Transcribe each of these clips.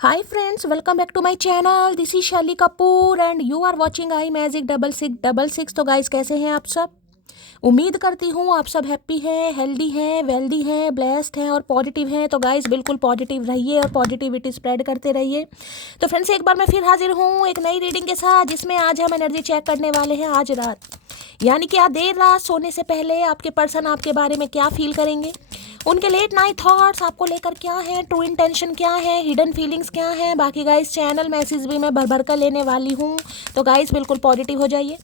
Hi friends, welcome back to my channel. This is Shelly Kapoor and you are watching I magic 6666। तो guys कैसे हैं आप सब? उम्मीद करती हूँ आप सब हैप्पी हैं, हेल्दी हैं, वेल्दी हैं, ब्लेस्ड हैं और पॉजिटिव हैं। तो गाइस बिल्कुल पॉजिटिव रहिए और पॉजिटिविटी स्प्रेड करते रहिए। तो फ्रेंड्स एक बार मैं फिर हाजिर हूँ एक नई रीडिंग के साथ, जिसमें आज हम एनर्जी चेक करने वाले हैं आज रात, यानी कि आज देर रात सोने से पहले आपके पर्सन आपके बारे में क्या फील करेंगे, उनके लेट नाइट थॉट्स आपको लेकर क्या है, ट्रू इंटेंशन क्या है, हिडन फीलिंग्स क्या है। बाकी गाइस चैनल मैसेज भी मैं भर भर कर लेने वाली हूँ, तो गाइस बिल्कुल पॉजिटिव हो जाइए।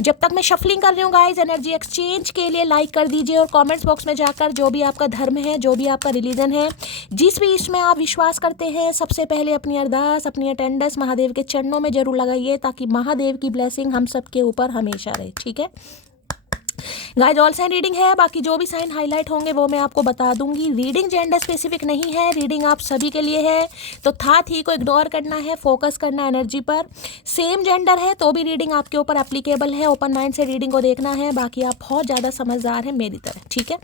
जब तक मैं शफलिंग कर रही हूँ गाइस, एनर्जी एक्सचेंज के लिए लाइक कर दीजिए और कमेंट्स बॉक्स में जाकर जो भी आपका धर्म है, जो भी आपका रिलीजन है, जिस भी इसमें आप विश्वास करते हैं, सबसे पहले अपनी अरदास, अपनी अटेंडेंस महादेव के चरणों में जरूर लगाइए, ताकि महादेव की ब्लेसिंग हम सबके ऊपर हमेशा रहे। ठीक है गाइज, ऑल साइन रीडिंग है, बाकी जो भी साइन हाईलाइट होंगे वो मैं आपको बता दूंगी। रीडिंग जेंडर स्पेसिफिक नहीं है, रीडिंग आप सभी के लिए है, तो था थी को इग्नोर करना है, फोकस करना एनर्जी पर। सेम जेंडर है तो भी रीडिंग आपके ऊपर एप्लीकेबल है, ओपन माइंड से रीडिंग को देखना है। बाकी आप बहुत ज़्यादा समझदार हैं मेरी तरह। ठीक है,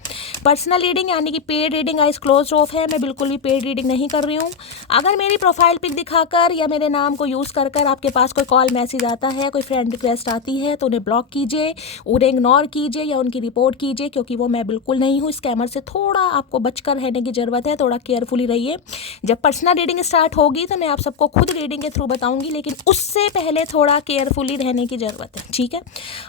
पर्सनल रीडिंग यानी कि paid reading eyes close of है, मैं बिल्कुल भी पेड रीडिंग नहीं कर रही हूँ। अगर मेरी प्रोफाइल पिक दिखाकर या मेरे नाम को यूज़ कर कर आपके पास कोई कॉल मैसेज आता है, कोई फ्रेंड रिक्वेस्ट आती है, तो उन्हें ब्लॉक कीजिए, उन्हें इग्नोर कीजिए या उनकी रिपोर्ट कीजिए, क्योंकि वो मैं बिल्कुल नहीं हूँ। स्कैमर से थोड़ा आपको बचकर रहने की ज़रूरत है, थोड़ा केयरफुली रहिए। जब पर्सनल रीडिंग स्टार्ट होगी तो मैं आप सबको खुद रीडिंग के थ्रू बताऊंगी, लेकिन उससे पहले थोड़ा केयरफुली रहने की ज़रूरत है। ठीक है,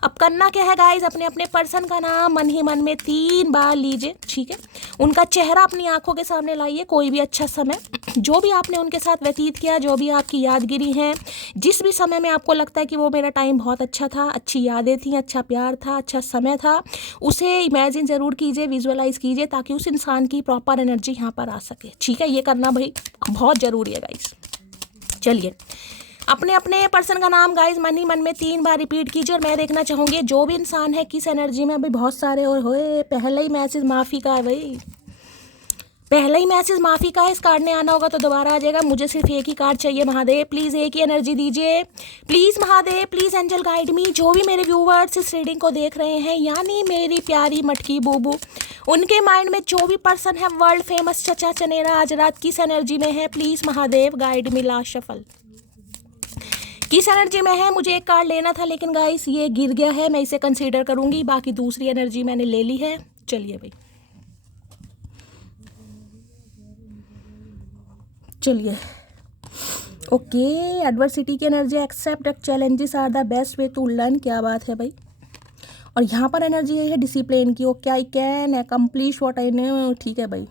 अब करना क्या है गाइज, अपने अपने पर्सन का नाम मन ही मन में 3 बार लीजिए। ठीक है, उनका चेहरा अपनी आंखों के सामने लाइए, कोई भी अच्छा समय जो भी आपने उनके साथ व्यतीत किया, जो भी आपकी यादगिरी है, जिस भी समय में आपको लगता है कि वो मेरा टाइम बहुत अच्छा था, अच्छी यादें थी, अच्छा प्यार था, अच्छा समय था, उसे इमेजिन ज़रूर कीजिए, विजुअलाइज कीजिए, ताकि उस इंसान की प्रॉपर एनर्जी यहाँ पर आ सके। ठीक है, ये करना भाई बहुत ज़रूरी है गाइस। चलिए, अपने अपने पर्सन का नाम गाइस मन ही मन में 3 बार रिपीट कीजिए और मैं देखना चाहूँगी जो भी इंसान है किस एनर्जी में। अभी बहुत सारे और होए, पहले ही मैसेज माफ़ी का है भाई, पहले ही मैसेज माफ़ी का है। इस कार्ड ने आना होगा तो दोबारा आ जाएगा। मुझे सिर्फ एक ही कार्ड चाहिए महादेव, प्लीज़ एक ही एनर्जी दीजिए, please Mahadev, please angel guide me. जो भी मेरे व्यूवर्स इस रीडिंग को देख रहे हैं, यानी मेरी प्यारी मटकी बूबू, उनके माइंड में जो भी पर्सन है वर्ल्ड फेमस चचा चनेरा आज रात किस एनर्जी में है, please Mahadev guide me. Last shuffle किस एनर्जी में है, मुझे एक कार्ड लेना था लेकिन गाइस ये गिर गया है, मैं इसे कंसीडर करूँगी। बाकी दूसरी एनर्जी मैंने ले ली है। चलिए भाई, चलिए ओके। एडवर्सिटी की energy, accept challenges are the best way to learn. क्या बात है भाई। और यहाँ पर एनर्जी ये है डिसिप्लिन की, okay I can accomplish what I know. ठीक है भाई।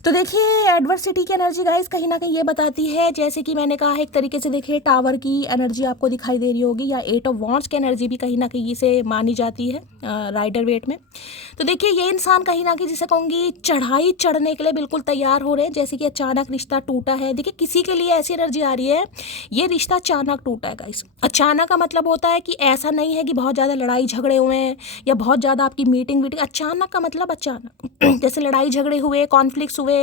तो देखिए एडवर्सिटी की एनर्जी गाइस कहीं ना कहीं ये बताती है, जैसे कि मैंने कहा है एक तरीके से देखिए टावर की एनर्जी आपको दिखाई दे रही होगी, या 8 ऑफ वॉन्ड्स की एनर्जी भी कहीं ना कहीं इसे मानी जाती है राइडर वेट में। तो देखिए ये इंसान कहीं ना कहीं जिसे कहूँगी चढ़ाई चढ़ने के लिए बिल्कुल तैयार हो रहे हैं, जैसे कि अचानक रिश्ता टूटा है। देखिए किसी के लिए ऐसी एनर्जी आ रही है, ये रिश्ता अचानक टूटा है गाइस। अचानक का मतलब होता है कि ऐसा नहीं है कि बहुत ज़्यादा लड़ाई झगड़े हुए हैं या बहुत ज़्यादा आपकी मीटिंग वीटिंग। अचानक का मतलब अचानक जैसे लड़ाई झगड़े हुए, कॉन्फ्लिक्ट्स हुए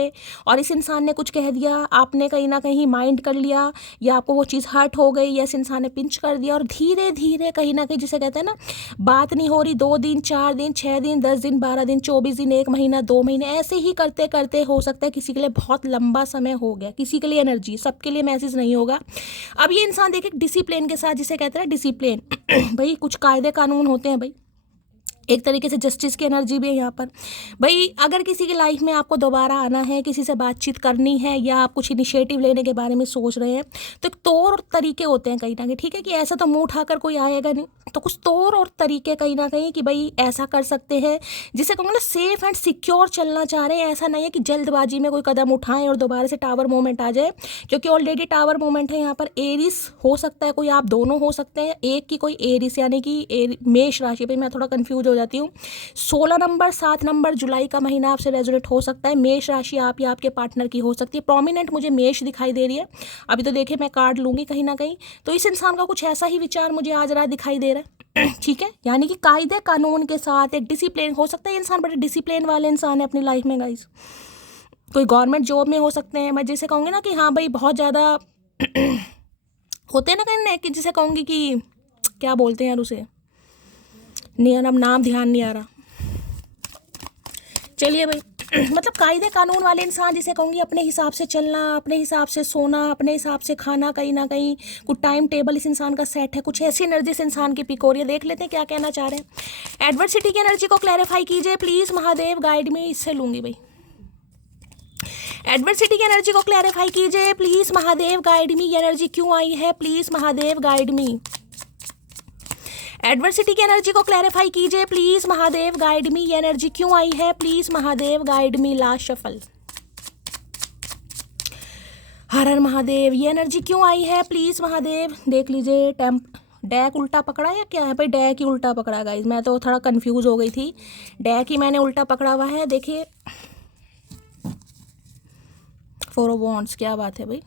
और इस इंसान ने कुछ कह दिया, आपने कहीं ना कहीं माइंड कर लिया, या आपको वो चीज़ हर्ट हो गई, या इस इंसान ने पिंच कर दिया, और धीरे धीरे कहीं ना कहीं जिसे कहते हैं ना, बात नहीं हो रही 2 दिन 4 दिन 6 दिन 10 दिन 12 दिन 24 दिन 1 महीना 2 महीने, ऐसे ही करते करते हो सकता है किसी के लिए बहुत लंबा समय हो गया। किसी के लिए एनर्जी, सबके लिए मैसेज नहीं होगा। अब ये इंसान देखिए डिसिप्लिन के साथ, जिसे कहते हैं डिसिप्लिन भाई कुछ कायदे कानून होते हैं भाई, एक तरीके से जस्टिस की एनर्जी भी है यहाँ पर भाई। अगर किसी की लाइफ में आपको दोबारा आना है, किसी से बातचीत करनी है, या आप कुछ इनिशिएटिव लेने के बारे में सोच रहे हैं, तो एक तौर तरीके होते हैं कहीं ना कहीं। ठीक है, कि ऐसा तो मुंह उठाकर कोई आएगा नहीं, तो कुछ तौर और तरीके कहीं ना कहीं कि भाई ऐसा कर सकते हैं, जिसे कहूँगा ना सेफ एंड सिक्योर चलना चाह रहे हैं। ऐसा नहीं है कि जल्दबाजी में कोई कदम उठाएं और दोबारा से टावर मोमेंट आ जाए, क्योंकि ऑलरेडी टावर मोमेंट है यहाँ पर। एरिस हो सकता है कोई, आप दोनों हो सकते हैं, एक की कोई एरिस यानी कि मेष राशि पे। मैं थोड़ा कंफ्यूज हो जाती हूँ। 16 नंबर 7 नंबर जुलाई का महीना आपसे रेजोनेट हो सकता है। मेष राशि आप या आपके पार्टनर की हो सकती है। प्रोमिनेंट मुझे मेष दिखाई दे रही है। अभी तो देखिए मैं कार्ड लूंगी कहीं ना कहीं, तो इस इंसान का कुछ ऐसा ही विचार मुझे आज रात दिखाई दे रहा है। ठीक है, यानी कि कायदे कानून के साथ एक डिसिप्लिन हो सकता है। इंसान बड़े डिसिप्लिन वाले इंसान है अपनी लाइफ में गाइस। कोई गवर्नमेंट जॉब में हो सकते हैं। मैं जैसे कहूँगी ना कि हाँ भाई बहुत ज़्यादा होते हैं ना कहीं, कि जिसे कहूँगी कि क्या बोलते हैं यार उसे, नहीं यार अब नाम ध्यान नहीं आ रहा। चलिए भाई मतलब कायदे कानून वाले इंसान, जिसे कहूँगी अपने हिसाब से चलना, अपने हिसाब से सोना, अपने हिसाब से खाना, कहीं ना कहीं कुछ टाइम टेबल इस इंसान का सेट है, कुछ ऐसी एनर्जी इस इंसान की पिक हो रही है। देख लेते हैं क्या कहना चाह रहे हैं। एडवर्सिटी की एनर्जी को क्लैरिफाई कीजिए प्लीज महादेव, गाइड में इससे लूंगी भाई। एडवर्सिटी की एनर्जी को क्लैरिफाई कीजिए प्लीज महादेव, गाइड मी। ये एनर्जी क्यों आई है please Mahadev, guide me. Adversity की एनर्जी को क्लैरिफाई कीजिए प्लीज महादेव, गाइड मी। ये एनर्जी क्यों आई है please Mahadev, guide me. Last shuffle. Har Har Mahadev. ये एनर्जी क्यों आई है प्लीज महादेव, देख लीजिए। डैक उल्टा पकड़ा या क्या है भाई? डैक ही उल्टा पकड़ा गाइज, मैं तो थोड़ा कंफ्यूज हो गई थी। डैक ही मैंने उल्टा पकड़ा हुआ है। देखिए 4 ऑफ वॉन्ड्स, क्या बात है भाई।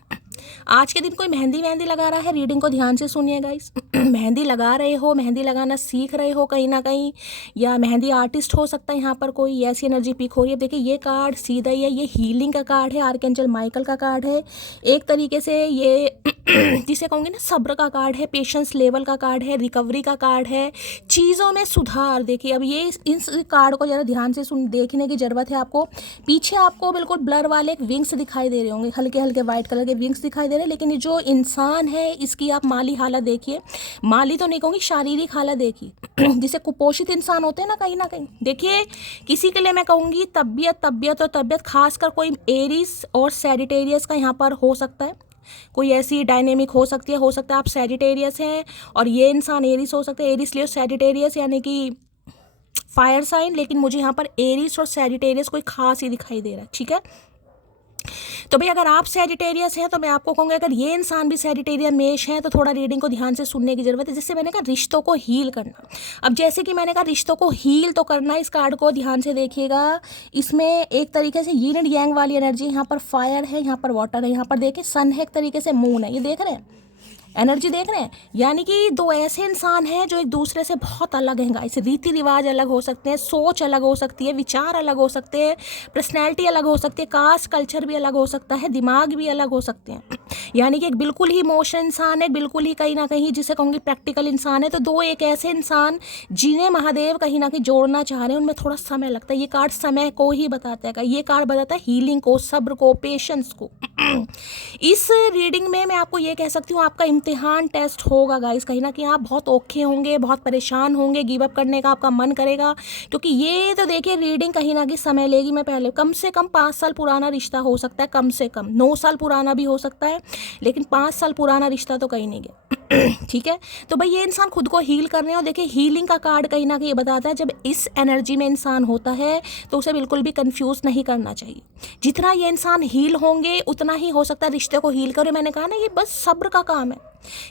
आज के दिन कोई मेहंदी लगा रहा है, रीडिंग को ध्यान से सुनिए गाइस। मेहंदी लगा रहे हो, मेहंदी लगाना सीख रहे हो कहीं ना कहीं, या मेहंदी आर्टिस्ट हो सकता है यहाँ पर कोई, ऐसी एनर्जी पिक हो रही है। देखिए ये कार्ड सीधा ही है, ये हीलिंग का कार्ड है, आर्कएंजल माइकल का कार्ड है। एक तरीके से ये जिसे कहूँगी ना सब्र का कार्ड है, पेशेंस लेवल का कार्ड है, रिकवरी का कार्ड है, चीज़ों में सुधार। देखिए अब ये इस कार्ड को ज़रा ध्यान से देखने की ज़रूरत है आपको। पीछे आपको बिल्कुल ब्लर वाले एक विंग्स दिखाई दे रहे होंगे, हल्के हल्के वाइट कलर के विंग्स दिखाई दे रहे हैं। लेकिन ये जो इंसान है इसकी आप माली हालत देखिए, माली तो नहीं कहूँगी, शारीरिक हालत देखिए। जिसे कुपोषित इंसान होते हैं ना कहीं देखिए, किसी के लिए मैं कहूँगी तबियत खासकर कोई एरीज और सैजिटेरियस का यहाँ पर हो सकता है, कोई ऐसी डायनेमिक हो सकती है। आप सैजिटेरियस हैं और ये इंसान एरीज हो सकता है। एरीज लियो सैजिटेरियस यानी कि फायर साइन, लेकिन मुझे यहाँ पर एरीज और सैजिटेरियस कोई खास ही दिखाई दे रहा है। ठीक है, तो भाई अगर आप सैजिटेरियस हैं तो मैं आपको कहूँगा, अगर ये इंसान भी सैजिटेरियस मेष है तो थोड़ा रीडिंग को ध्यान से सुनने की जरूरत है। जिससे मैंने कहा रिश्तों को हील करना। अब जैसे कि मैंने कहा रिश्तों को हील तो करना, इस कार्ड को ध्यान से देखिएगा। इसमें एक तरीके से यीन एंड यांग वाली एनर्जी, यहाँ पर फायर है, यहाँ पर वाटर है, यहाँ पर देखिए सन है, एक तरीके से मून है। ये देख रहे हैं एनर्जी, देख रहे हैं? यानी कि दो ऐसे इंसान हैं जो एक दूसरे से बहुत अलग हैं गाइस। रीति रिवाज अलग हो सकते हैं, सोच अलग हो सकती है, विचार अलग हो सकते हैं, पर्सनैलिटी अलग हो सकती है, कास्ट कल्चर भी अलग हो सकता है, दिमाग भी अलग हो सकते हैं। यानी कि एक बिल्कुल ही इमोशन इंसान है, बिल्कुल ही कहीं ना कहीं जिसे कहूँगी प्रैक्टिकल इंसान है। तो दो एक ऐसे इंसान जिन्हें महादेव कहीं ना कहीं जोड़ना चाह रहे हैं, उनमें थोड़ा समय लगता है। ये कार्ड समय को ही बताता है, ये कार्ड बताता है हीलिंग को, सब्र को, पेशेंस को। इस रीडिंग में मैं आपको ये कह सकती हूँ आपका इम्तिहान टेस्ट होगा गाइस। कहीं ना कहीं आप बहुत औखे होंगे, बहुत परेशान होंगे, गिव अप करने का आपका मन करेगा, क्योंकि ये तो देखिए रीडिंग कहीं ना कहीं समय लेगी। मैं पहले कम से कम 5 साल पुराना रिश्ता हो सकता है, कम से कम 9 साल पुराना भी हो सकता है, लेकिन 5 साल पुराना रिश्ता तो कहीं नहीं गया। ठीक है, तो भाई ये इंसान खुद को हील कर रहे हैं। और देखिए हीलिंग का कार्ड कहीं ना कहीं ये बताता है जब इस एनर्जी में इंसान होता है तो उसे बिल्कुल भी कंफ्यूज नहीं करना चाहिए। जितना ये इंसान हील होंगे उतना ही हो सकता है रिश्ते को हील करे। मैंने कहा ना ये बस सब्र का काम है।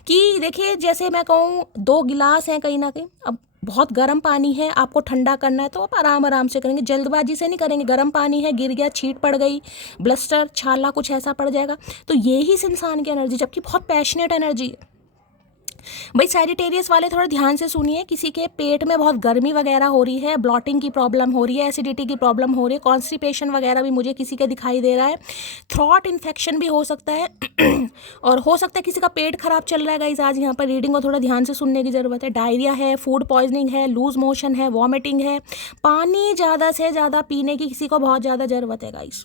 कि देखिए जैसे मैं कहूँ 2 गिलास हैं कहीं ना कहीं, अब बहुत गर्म पानी है, आपको ठंडा करना है तो आप आराम से करेंगे, जल्दबाजी से नहीं करेंगे। गर्म पानी है, गिर गया, छींट पड़ गई, ब्लस्टर, छाला कुछ ऐसा पड़ जाएगा। तो ये ही इस इंसान की एनर्जी, जबकि बहुत पैशनेट एनर्जी है। भाई सैजिटेरियस वाले थोड़ा ध्यान से सुनिए, किसी के पेट में बहुत गर्मी वगैरह हो रही है, ब्लॉटिंग की प्रॉब्लम हो रही है, एसिडिटी की प्रॉब्लम हो रही है, कॉन्स्टिपेशन वगैरह भी मुझे किसी के दिखाई दे रहा है, थ्रॉट इन्फेक्शन भी हो सकता है और हो सकता है किसी का पेट खराब चल रहा है गाइस। आज यहाँ पर रीडिंग को थोड़ा ध्यान से सुनने की ज़रूरत है। डायरिया है, फूड पॉइजनिंग है, लूज मोशन है, वॉमिटिंग है, पानी ज़्यादा से ज़्यादा पीने की किसी को बहुत ज़्यादा ज़रूरत है गाइस।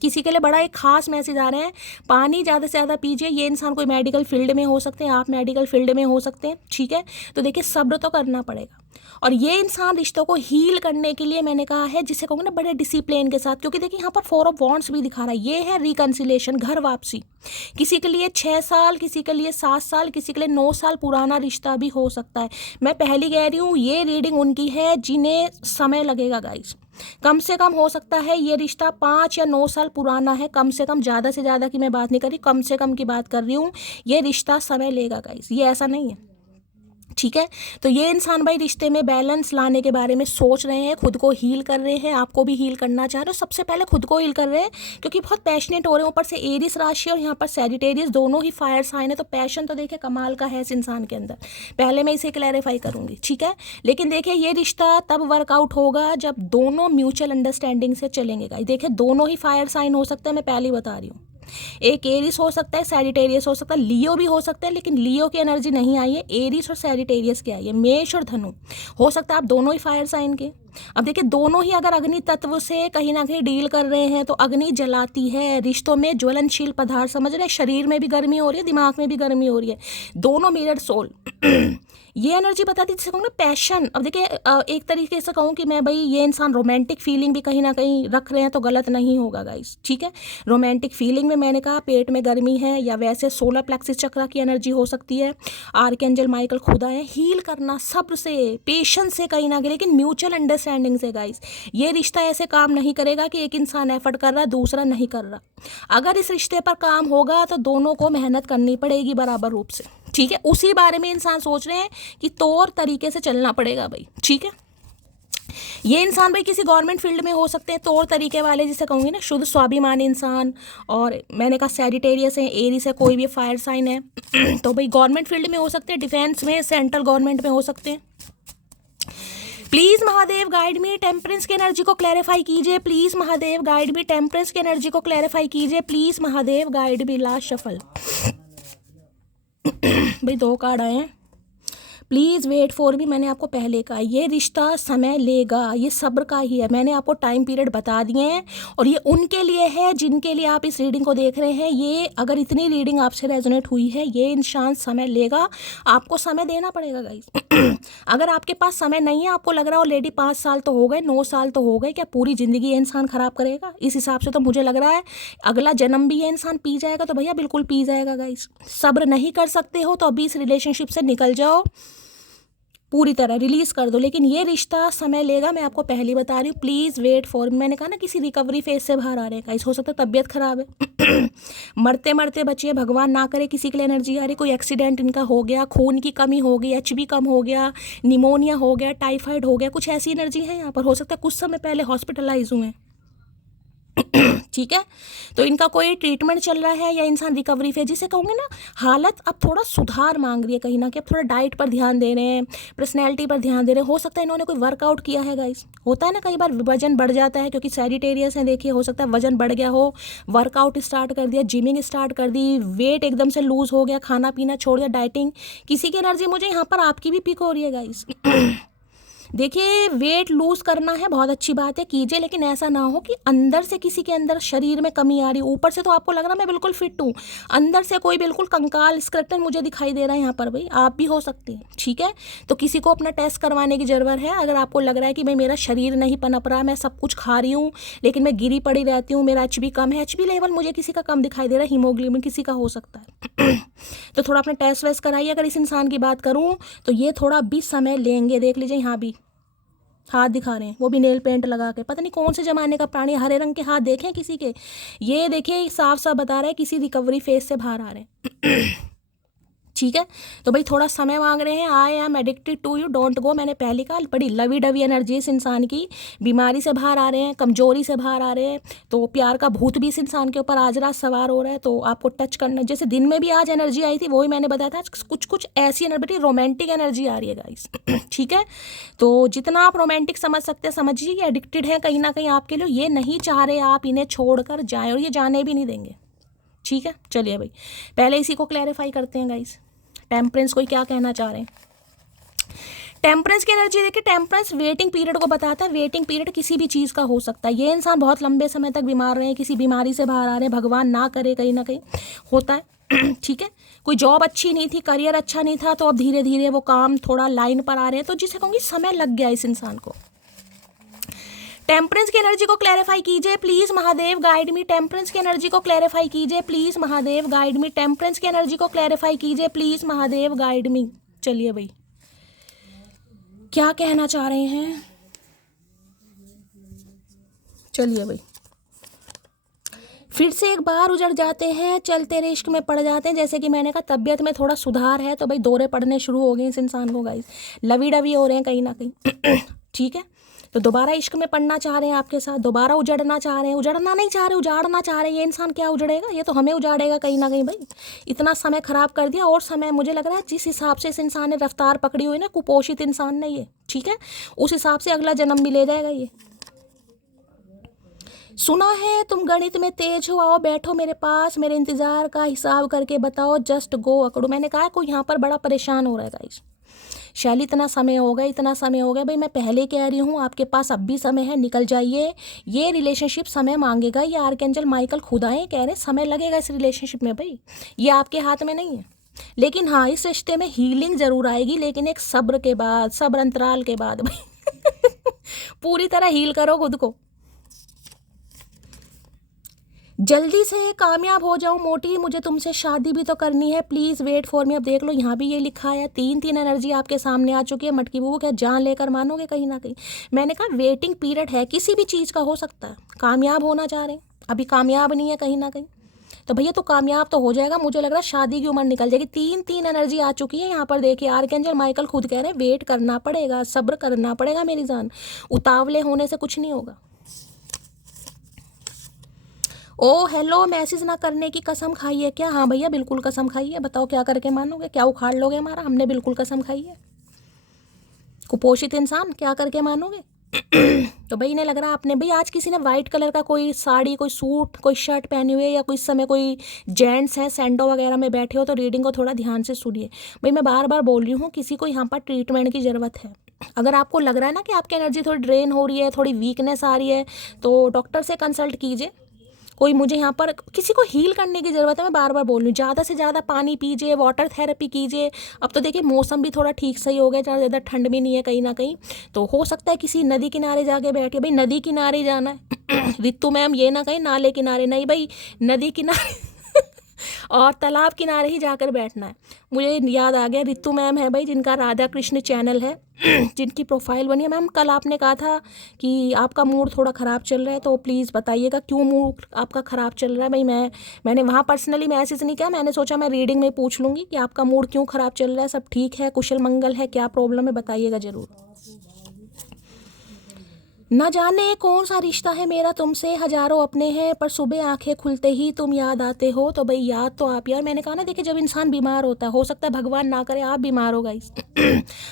किसी के लिए बड़ा एक खास मैसेज आ रहे हैं, पानी ज़्यादा से ज़्यादा पीजिए। ये इंसान कोई मेडिकल फील्ड में हो सकते हैं, आप मेडिकल फील्ड में हो सकते हैं। ठीक है, तो देखिए सब्र तो करना पड़ेगा। और ये इंसान रिश्तों को हील करने के लिए मैंने कहा है, जिसे कहूँगा ना बड़े डिसिप्लिन के साथ, क्योंकि देखिए यहाँ पर 4 ऑफ वॉन्ड्स भी दिखा रहा है। ये है रिकन्सिलेशन, घर वापसी। किसी के लिए 6 साल, किसी के लिए 7 साल, किसी के लिए 9 साल पुराना रिश्ता भी हो सकता है। मैं पहली कह रही हूँ ये रीडिंग उनकी है जिन्हें समय लगेगा गाइस। कम से कम हो सकता है ये रिश्ता 5 या 9 साल पुराना है, कम से कम। ज़्यादा से ज़्यादा की मैं बात नहीं कर रही, कम से कम की बात कर रही हूँ। ये रिश्ता समय लेगा गाइस, ये ऐसा नहीं है। ठीक है, तो ये इंसान भाई रिश्ते में बैलेंस लाने के बारे में सोच रहे हैं, खुद को हील कर रहे हैं, आपको भी हील करना चाह रहे हो। सबसे पहले खुद को हील कर रहे हैं क्योंकि बहुत पैशनेट हो रहे हैं। ऊपर से एरिस राशि और यहाँ पर सैजिटेरियस दोनों ही फायर साइन है, तो पैशन तो देखिए कमाल का है इस इंसान के अंदर। पहले मैं इसे क्लैरिफाई करूंगी, ठीक है। लेकिन देखिए ये रिश्ता तब वर्कआउट होगा जब दोनों म्यूचुअल अंडरस्टैंडिंग से चलेंगे गाइस। देखिए दोनों ही फायर साइन हो सकते हैं, मैं पहले ही बता रही हूँ। एक एरिस हो सकता है, सैजिटेरियस हो सकता है, लियो भी हो सकता है, लेकिन लियो की एनर्जी नहीं आई है, एरिस और सैजिटेरियस की आई है। मेष और धनु हो सकता है आप दोनों ही फायर साइन के। अब देखिए दोनों ही अगर अग्नि तत्व से कहीं ना कहीं डील कर रहे हैं तो अग्नि जलाती है, रिश्तों में ज्वलनशील पदार्थ, समझ रहे हैं, शरीर में भी गर्मी हो रही है, दिमाग में भी गर्मी हो रही है, दोनों मिरर सोल ये एनर्जी बताती है, जिसे कहूँ ना पैशन। अब देखिए एक तरीके से कहूँ कि मैं भाई ये इंसान रोमांटिक फीलिंग भी कहीं ना कहीं रख रहे हैं तो गलत नहीं होगा गाइस, ठीक है। रोमांटिक फीलिंग में मैंने कहा पेट में गर्मी है, या वैसे सोलर प्लेक्सिस चक्र की एनर्जी हो सकती है। आर्कएंजल माइकल खुदा है, हील करना सब्र से, पेशेंस से कहीं ना कहीं, लेकिन म्यूचुअल अंडरस्टैंडिंग से गाइस। ये रिश्ता ऐसे काम नहीं करेगा कि एक इंसान एफर्ट कर रहा है दूसरा नहीं कर रहा। अगर इस रिश्ते पर काम होगा तो दोनों को मेहनत करनी पड़ेगी बराबर रूप से, ठीक है। उसी बारे में इंसान सोच रहे हैं कि तौर तरीके से चलना पड़ेगा भाई, ठीक है। ये इंसान भाई किसी गवर्नमेंट फील्ड में हो सकते हैं तौर तरीके वाले, जिसे कहूँगी ना शुद्ध स्वाभिमानी इंसान। और मैंने कहा सैजिटेरियस है, एरिस है, कोई भी फायर साइन है तो भाई गवर्नमेंट फील्ड में हो सकते हैं, डिफेंस में, सेंट्रल गवर्नमेंट में हो सकते हैं। Please Mahadev guide me, temperance की एनर्जी को क्लैरिफाई कीजिए। Please Mahadev guide me, temperance की एनर्जी को क्लैरिफाई कीजिए। Please Mahadev guide me. Last shuffle भाई 2 कार्ड आए हैं। प्लीज़ वेट फॉर मी, मैंने आपको पहले कहा ये रिश्ता समय लेगा, ये सब्र का ही है। मैंने आपको टाइम पीरियड बता दिए हैं और ये उनके लिए है जिनके लिए आप इस रीडिंग को देख रहे हैं। ये अगर इतनी रीडिंग आपसे रेजोनेट हुई है, ये इंसान समय लेगा, आपको समय देना पड़ेगा गाइस। अगर आपके पास समय नहीं है, आपको लग रहा है ऑलरेडी 5 साल तो हो गए, 9 साल तो हो गए, क्या पूरी ज़िंदगी ये इंसान ख़राब करेगा? इस हिसाब से तो मुझे लग रहा है अगला जन्म भी ये इंसान पी जाएगा, तो भैया बिल्कुल पी जाएगा गाइस। सब्र नहीं कर सकते हो तो अभी इस रिलेशनशिप से निकल जाओ, पूरी तरह रिलीज़ कर दो, लेकिन ये रिश्ता समय लेगा, मैं आपको पहले बता रही हूँ। प्लीज़ वेट फॉर, मैंने कहा ना किसी रिकवरी फेज से बाहर आ रहे हैं गाइस। हो सकता है तबीयत खराब है मरते मरते बचिए, भगवान ना करे किसी के लिए एनर्जी आ रही, कोई एक्सीडेंट इनका हो गया, खून की कमी हो गई, HB कम हो गया, निमोनिया हो गया, टाइफाइड हो गया, कुछ ऐसी एनर्जी है यहाँ पर। हो सकता है कुछ समय पहले हॉस्पिटलाइज हुए हैं ठीक है, तो इनका कोई ट्रीटमेंट चल रहा है या इंसान रिकवरी फेज, जिसे कहूँगी ना हालत अब थोड़ा सुधार मांग रही है कहीं ना कि अब थोड़ा डाइट पर ध्यान दे रहे हैं, पर्सनैलिटी पर ध्यान दे रहे हैं। हो सकता है इन्होंने कोई वर्कआउट किया है गाइस, होता है ना कई बार वजन बढ़ जाता है, क्योंकि सैजिटेरियस है, देखिए हो सकता है वजन बढ़ गया हो, वर्कआउट स्टार्ट कर दिया, जिमिंग स्टार्ट कर दी, वेट एकदम से लूज हो गया, खाना पीना छोड़ दिया, डाइटिंग। किसी की एनर्जी मुझे यहाँ पर आपकी भी पिक हो रही है गाइस देखिए वेट लूज करना है, बहुत अच्छी बात है, कीजिए, लेकिन ऐसा ना हो कि अंदर से किसी के अंदर शरीर में कमी आ रही, ऊपर से तो आपको लग रहा मैं बिल्कुल फिट हूँ, अंदर से कोई बिल्कुल कंकाल स्केलेटन मुझे दिखाई दे रहा है यहाँ पर। भाई आप भी हो सकते हैं, ठीक है। तो किसी को अपना टेस्ट करवाने की ज़रूरत है। अगर आपको लग रहा है कि भाई मेरा शरीर नहीं पनप रहा, मैं सब कुछ खा रही हूँ लेकिन मैं गिरी पड़ी रहती हूँ, मेरा HB कम है, HB लेवल मुझे किसी का कम दिखाई दे रहा है, हीमोग्लोबिन किसी का हो सकता है तो थोड़ा अपना टेस्ट वेस्ट कराइए। अगर इस इंसान की बात करूँ तो ये थोड़ा भी समय लेंगे, देख लीजिए यहाँ भी हाथ दिखा रहे हैं, वो भी नेल पेंट लगा के, पता नहीं कौन से ज़माने का प्राणी, हरे रंग के हाथ देखें किसी के, ये देखिए साफ साफ बता रहा है किसी रिकवरी फेज से बाहर आ रहे हैं ठीक है। तो भाई थोड़ा समय मांग रहे हैं। I am addicted to you, don't go, मैंने पहले कहा बड़ी लवी डवी एनर्जी इस इंसान की, बीमारी से बाहर आ रहे हैं, कमजोरी से बाहर आ रहे हैं, तो प्यार का भूत भी इस इंसान के ऊपर आज रात सवार हो रहा है, तो आपको टच करना, जैसे दिन में भी आज एनर्जी आई थी वही मैंने बताया था, कुछ कुछ ऐसी एनर्जी, रोमांटिक एनर्जी आ रही है गाइस ठीक है। तो जितना आप रोमांटिक समझ सकते हैं समझिए, ये एडिक्टेड है कहीं ना कहीं आपके लिए, ये नहीं चाह रहे आप इन्हें छोड़कर जाएं और ये जाने भी नहीं देंगे, ठीक है। चलिए भाई पहले इसी को क्लैरिफाई करते हैं गाइस, टेम्परेंस कोई क्या कहना चाह रहे हैं। टेम्परेंस की एनर्जी देखिए, टेम्परेंस वेटिंग पीरियड को बताता है, वेटिंग पीरियड किसी भी चीज़ का हो सकता है। ये इंसान बहुत लंबे समय तक बीमार रहे हैं, किसी बीमारी से बाहर आ रहे हैं, भगवान ना करे कहीं ना कहीं होता है ठीक है। कोई जॉब अच्छी नहीं थी, करियर अच्छा नहीं था, तो अब धीरे धीरे वो काम थोड़ा लाइन पर आ रहे हैं, तो जिसे कहूँगी समय लग गया इस इंसान को। टेम्परेंस की एनर्जी को क्लैरिफाई कीजिए please Mahadev guide me, temperance की एनर्जी को क्लैरिफाई कीजिए please Mahadev guide me, temperance की एनर्जी को क्लैरिफाई कीजिए प्लीज महादेव गाइड मी। चलिए भाई क्या कहना चाह रहे हैं, चलिए भाई फिर से एक बार उजड़ जाते हैं, चलते इश्क में पड़ जाते हैं। जैसे कि मैंने कहा तबीयत में थोड़ा सुधार है, तो भाई दौरे पड़ने शुरू हो गए इस इंसान को गाइस, लवी डवी हो रहे हैं कहीं ना कहीं ठीक है। तो दोबारा इश्क में पढ़ना चाह रहे हैं आपके साथ, दोबारा उजड़ना चाह रहे हैं, उजड़ना नहीं चाह रहे, उजाड़ना चाह रहे हैं। ये इंसान क्या उजड़ेगा, ये तो हमें उजाड़ेगा कहीं ना कहीं। भाई इतना समय खराब कर दिया, और समय मुझे लग रहा है जिस हिसाब से इस इंसान ने रफ्तार पकड़ी हुई ना, कुपोषित इंसान ने ये, ठीक है, उस हिसाब से अगला जन्म भी ले जाएगा ये। सुना है तुम गणित में तेज हो, आओ बैठो मेरे पास, मेरे इंतजार का हिसाब करके बताओ, जस्ट गो अकड़ो। मैंने कहा कोई यहाँ पर बड़ा परेशान हो रहा है गाइस। शैली इतना समय हो गया, इतना समय हो गया भाई, मैं पहले कह रही हूँ आपके पास अब भी समय है, निकल जाइए। ये रिलेशनशिप समय मांगेगा, ये आर्कएंजल माइकल खुद आए कह रहे समय लगेगा इस रिलेशनशिप में भाई, ये आपके हाथ में नहीं है। लेकिन हाँ, इस रिश्ते में हीलिंग जरूर आएगी, लेकिन एक सब्र के बाद, सब्र अंतराल के बाद भाई पूरी तरह हील करो खुद को। जल्दी से कामयाब हो जाऊं मोटी, मुझे तुमसे शादी भी तो करनी है, प्लीज़ वेट फॉर मी। अब देख लो यहाँ भी ये लिखा है, तीन एनर्जी आपके सामने आ चुकी है। मटकी बूबू क्या जान लेकर मानोगे कहीं ना कहीं। मैंने कहा वेटिंग पीरियड है, किसी भी चीज़ का हो सकता है। कामयाब होना चाह रहे हैं, अभी कामयाब नहीं है कहीं ना कहीं, तो भैया तो कामयाब तो हो जाएगा। मुझे लग रहा है शादी की उम्र निकल जाएगी। तीन एनर्जी आ चुकी है यहाँ पर। देखिए आर्कएंजल माइकल खुद कह रहे हैं वेट करना पड़ेगा, सब्र करना पड़ेगा मेरी जान, उतावले होने से कुछ नहीं होगा। ओ हेलो, मैसेज ना करने की कसम खाई है क्या? हाँ भैया बिल्कुल कसम खाई है, बताओ क्या करके मानोगे, क्या उखाड़ लोगे हमारा? हमने बिल्कुल कसम खाई है। कुपोषित इंसान क्या करके मानोगे? तो भाई इन्हें लग रहा है आपने, भाई आज किसी ने वाइट कलर का कोई साड़ी, कोई सूट, कोई शर्ट पहनी हुई है, या कोई समय कोई जेंट्स हैं सैंडो वगैरह में बैठे हो, तो रीडिंग को थोड़ा ध्यान से सुनिए। भाई मैं बार बार बोल रही हूँ, किसी को यहाँ पर ट्रीटमेंट की ज़रूरत है। अगर आपको लग रहा है ना कि आपकी एनर्जी थोड़ी ड्रेन हो रही है, थोड़ी वीकनेस आ रही है, तो डॉक्टर से कंसल्ट कीजिए। कोई मुझे यहाँ पर किसी को हील करने की ज़रूरत है, मैं बार बार बोल रही हूँ। ज़्यादा से ज़्यादा पानी पीजिए, वाटर थेरेपी कीजिए। अब तो देखिए मौसम भी थोड़ा ठीक सही हो गया, ज़्यादा ज़्यादा ठंड भी नहीं है कहीं ना कहीं, तो हो सकता है किसी नदी किनारे जाके बैठिए। भाई नदी किनारे जाना है रितु मैम, ये ना कहीं नाले किनारे, नहीं भाई नदी किनारे और तालाब किनारे ही जाकर बैठना है। मुझे याद आ गया, रितु मैम है भाई जिनका राधा कृष्ण चैनल है जिनकी प्रोफाइल बनी है। मैम कल आपने कहा था कि आपका मूड थोड़ा ख़राब चल रहा है, तो प्लीज़ बताइएगा क्यों मूड आपका ख़राब चल रहा है। भाई मैंने वहाँ पर्सनली मैसेज नहीं किया, मैंने सोचा मैं रीडिंग में पूछ लूँगी कि आपका मूड क्यों ख़राब चल रहा है, सब ठीक है, कुशल मंगल है, क्या प्रॉब्लम है, बताइएगा ज़रूर। न जाने कौन सा रिश्ता है मेरा तुमसे, हजारों अपने हैं पर सुबह आंखें खुलते ही तुम याद आते हो। तो भाई याद तो आप यार, मैंने कहा ना देखिए जब इंसान बीमार होता है, हो सकता है भगवान ना करे आप बीमार हो गाइस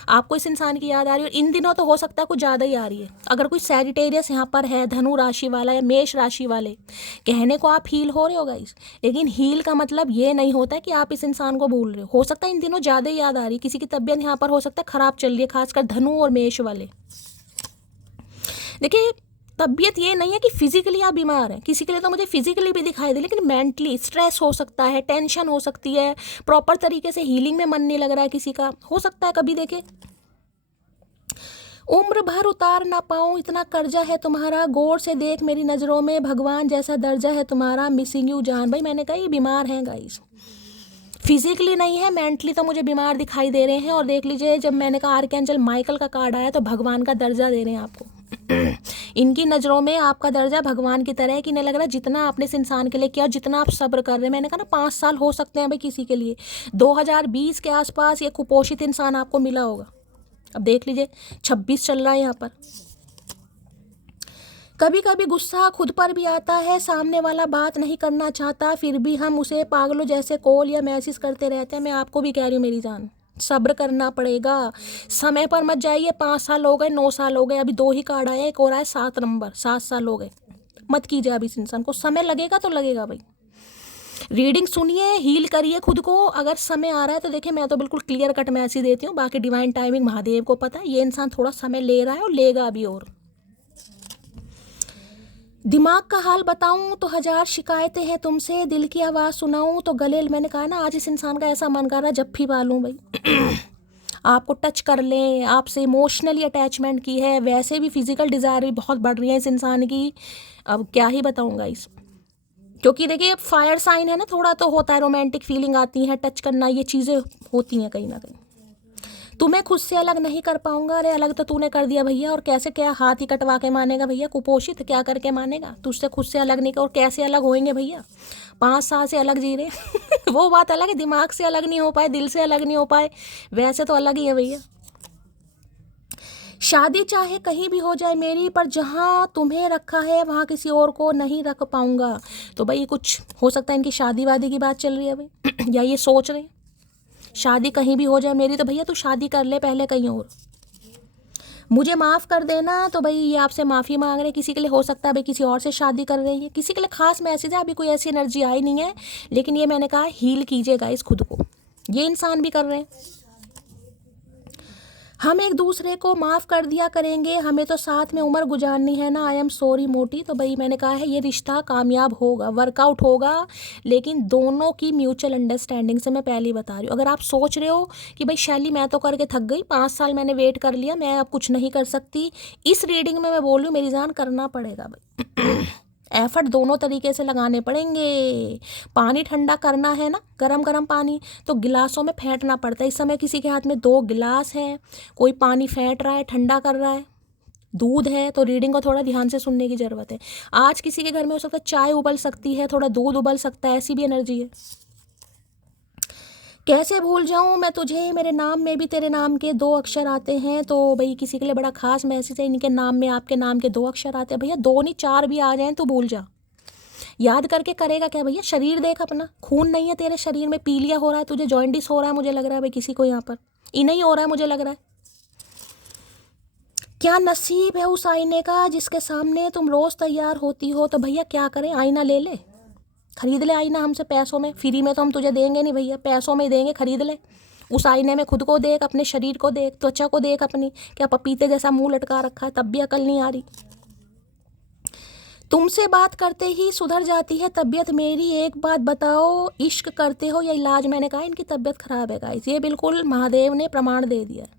आपको इस इंसान की याद आ रही है, और इन दिनों तो हो सकता है कुछ ज़्यादा ही आ रही है। अगर कोई सैजिटेरियस यहाँ पर है, धनु राशि वाला या मेष राशि वाले, कहने को आप हील हो रहे हो गाइस, लेकिन हील का मतलब ये नहीं होता है कि आप इस इंसान को भूल रहे हो सकता है इन दिनों ज़्यादा ही याद आ रही है। किसी की तबीयत यहाँ पर हो सकता है ख़राब चल रही है, खासकर धनु और मेष वाले। देखिए तबीयत ये नहीं है कि फिजिकली आप बीमार हैं, किसी के लिए तो मुझे फिजिकली भी दिखाई दे, लेकिन मेंटली स्ट्रेस हो सकता है, टेंशन हो सकती है, प्रॉपर तरीके से हीलिंग में मन नहीं लग रहा है किसी का, हो सकता है कभी। देखे उम्र भर उतार ना पाऊँ इतना कर्जा है तुम्हारा, गौर से देख मेरी नज़रों में भगवान जैसा दर्जा है तुम्हारा, मिसिंग यू जान। भाई मैंने कहा ये बीमार हैं गाइस, फिजिकली नहीं है, मेंटली तो मुझे बीमार दिखाई दे रहे हैं। और देख लीजिए जब मैंने कहा आर्कएंजल माइकल का कार्ड आया तो भगवान का दर्जा दे रहे हैं आपको इनकी नज़रों में आपका दर्जा भगवान की तरह है कि नहीं लग रहा जितना आपने इस इंसान के लिए किया, जितना आप सब्र कर रहे हैं। मैंने कहा ना 5 साल हो सकते हैं भाई किसी के लिए, 2020 के आसपास ये कुपोषित इंसान आपको मिला होगा। अब देख लीजिए 26 चल रहा है यहाँ पर। कभी कभी गुस्सा खुद पर भी आता है, सामने वाला बात नहीं करना चाहता, फिर भी हम उसे पागलों जैसे कॉल या मैसेज करते रहते हैं। मैं आपको भी कह रही हूँ मेरी जान, सब्र करना पड़ेगा, समय पर मत जाइए। 5 साल हो गए, 9 साल हो गए, अभी 2 ही कार्ड आए, एक और आया 7 नंबर, 7 साल हो गए। मत कीजिए अब इस इंसान को, समय लगेगा तो लगेगा भाई। रीडिंग सुनिए, हील करिए खुद को। अगर समय आ रहा है तो देखिए मैं तो बिल्कुल क्लियर कट मैसेज देती हूँ, बाकी डिवाइन टाइमिंग महादेव को पता है। ये इंसान थोड़ा समय ले रहा है और लेगा अभी। और दिमाग का हाल बताऊं तो 1000 शिकायतें हैं तुमसे, दिल की आवाज़ सुनाऊं तो गले, मैंने कहा ना आज इस इंसान का ऐसा मन कर रहा है जप्फी पालूं भाई आपको टच कर लें, आपसे इमोशनली अटैचमेंट की है, वैसे भी फिजिकल डिज़ायर भी बहुत बढ़ रही है इस इंसान की। अब क्या ही बताऊंगा इस, क्योंकि देखिए फायर साइन है ना, थोड़ा तो होता है, रोमांटिक फीलिंग आती है, टच करना, ये चीज़ें होती हैं कहीं ना कहीं। तुम्हें खुद से अलग नहीं कर पाऊंगा, अरे अलग तो तूने कर दिया भैया, और कैसे, क्या हाथ ही कटवा के मानेगा भैया? कुपोषित क्या करके मानेगा? तुझसे खुद से अलग नहीं कर, और कैसे अलग होएंगे भैया? 5 साल से अलग जी रहे वो बात अलग है, दिमाग से अलग नहीं हो पाए, दिल से अलग नहीं हो पाए, वैसे तो अलग ही है भैया। शादी चाहे कहीं भी हो जाए मेरी, पर जहाँ तुम्हें रखा है वहाँ किसी और को नहीं रख पाऊंगा। तो भाई कुछ हो सकता है इनकी शादी वादी की बात चल रही है भाई या ये सोच रहे हैं शादी कहीं भी हो जाए मेरी, तो भैया तू शादी कर ले पहले कहीं और। मुझे माफ़ कर देना, तो भाई ये आपसे माफ़ी मांग रहे हैं। किसी के लिए हो सकता है भाई किसी और से शादी कर रही है, किसी के लिए खास मैसेज है, अभी कोई ऐसी एनर्जी आई नहीं है, लेकिन ये मैंने कहा हील कीजिएगा इस खुद को, ये इंसान भी कर रहे हैं। हम एक दूसरे को माफ़ कर दिया करेंगे, हमें तो साथ में उम्र गुजारनी है ना। आई एम सॉरी मोटी। तो भाई मैंने कहा है ये रिश्ता कामयाब होगा, वर्कआउट होगा, लेकिन दोनों की म्यूचुअल अंडरस्टैंडिंग से। मैं पहले ही बता रही हूँ, अगर आप सोच रहे हो कि भाई शैली मैं तो करके थक गई, 5 साल मैंने वेट कर लिया, मैं अब कुछ नहीं कर सकती, इस रीडिंग में मैं बोल रही हूँ मेरी जान करना पड़ेगा भाई। एफर्ट दोनों तरीके से लगाने पड़ेंगे। पानी ठंडा करना है ना, गरम गरम पानी, तो गिलासों में फेंटना पड़ता है। इस समय किसी के हाथ में 2 गिलास है, कोई पानी फेंट रहा है, ठंडा कर रहा है, दूध है, तो रीडिंग को थोड़ा ध्यान से सुनने की ज़रूरत है। आज किसी के घर में हो सकता है चाय उबल सकती है, थोड़ा दूध उबल सकता है, ऐसी भी एनर्जी है। कैसे भूल जाऊं मैं तुझे, मेरे नाम में भी तेरे नाम के 2 अक्षर आते हैं। तो भाई किसी के लिए बड़ा खास मैसेज है, इनके नाम में आपके नाम के 2 अक्षर आते हैं। भैया 2 नहीं 4 भी आ जाएं तो भूल जा, याद करके करेगा क्या भैया। शरीर देख अपना, खून नहीं है तेरे शरीर में, पीलिया हो रहा है तुझे, जॉइंटिस हो रहा है, मुझे लग रहा है भाई किसी को यहाँ पर इन्हें ही हो रहा है, मुझे लग रहा है। क्या नसीब है उस आईने का जिसके सामने तुम रोज़ तैयार होती हो। तो भैया क्या करें, आईना ले ले, खरीद ले आईना हमसे पैसों में, फ्री में तो हम तुझे देंगे नहीं भैया, पैसों में देंगे, खरीद ले। उस आईने में खुद को देख, अपने शरीर को देख, त्वचा को देख अपनी, क्या पपीते जैसा मुंह लटका रखा है, तब भी अकल नहीं आ रही। तुमसे बात करते ही सुधर जाती है तबीयत मेरी। एक बात बताओ, इश्क करते हो या इलाज। मैंने कहा इनकी तबीयत खराब है गाइस, ये बिल्कुल महादेव ने प्रमाण दे दिया है।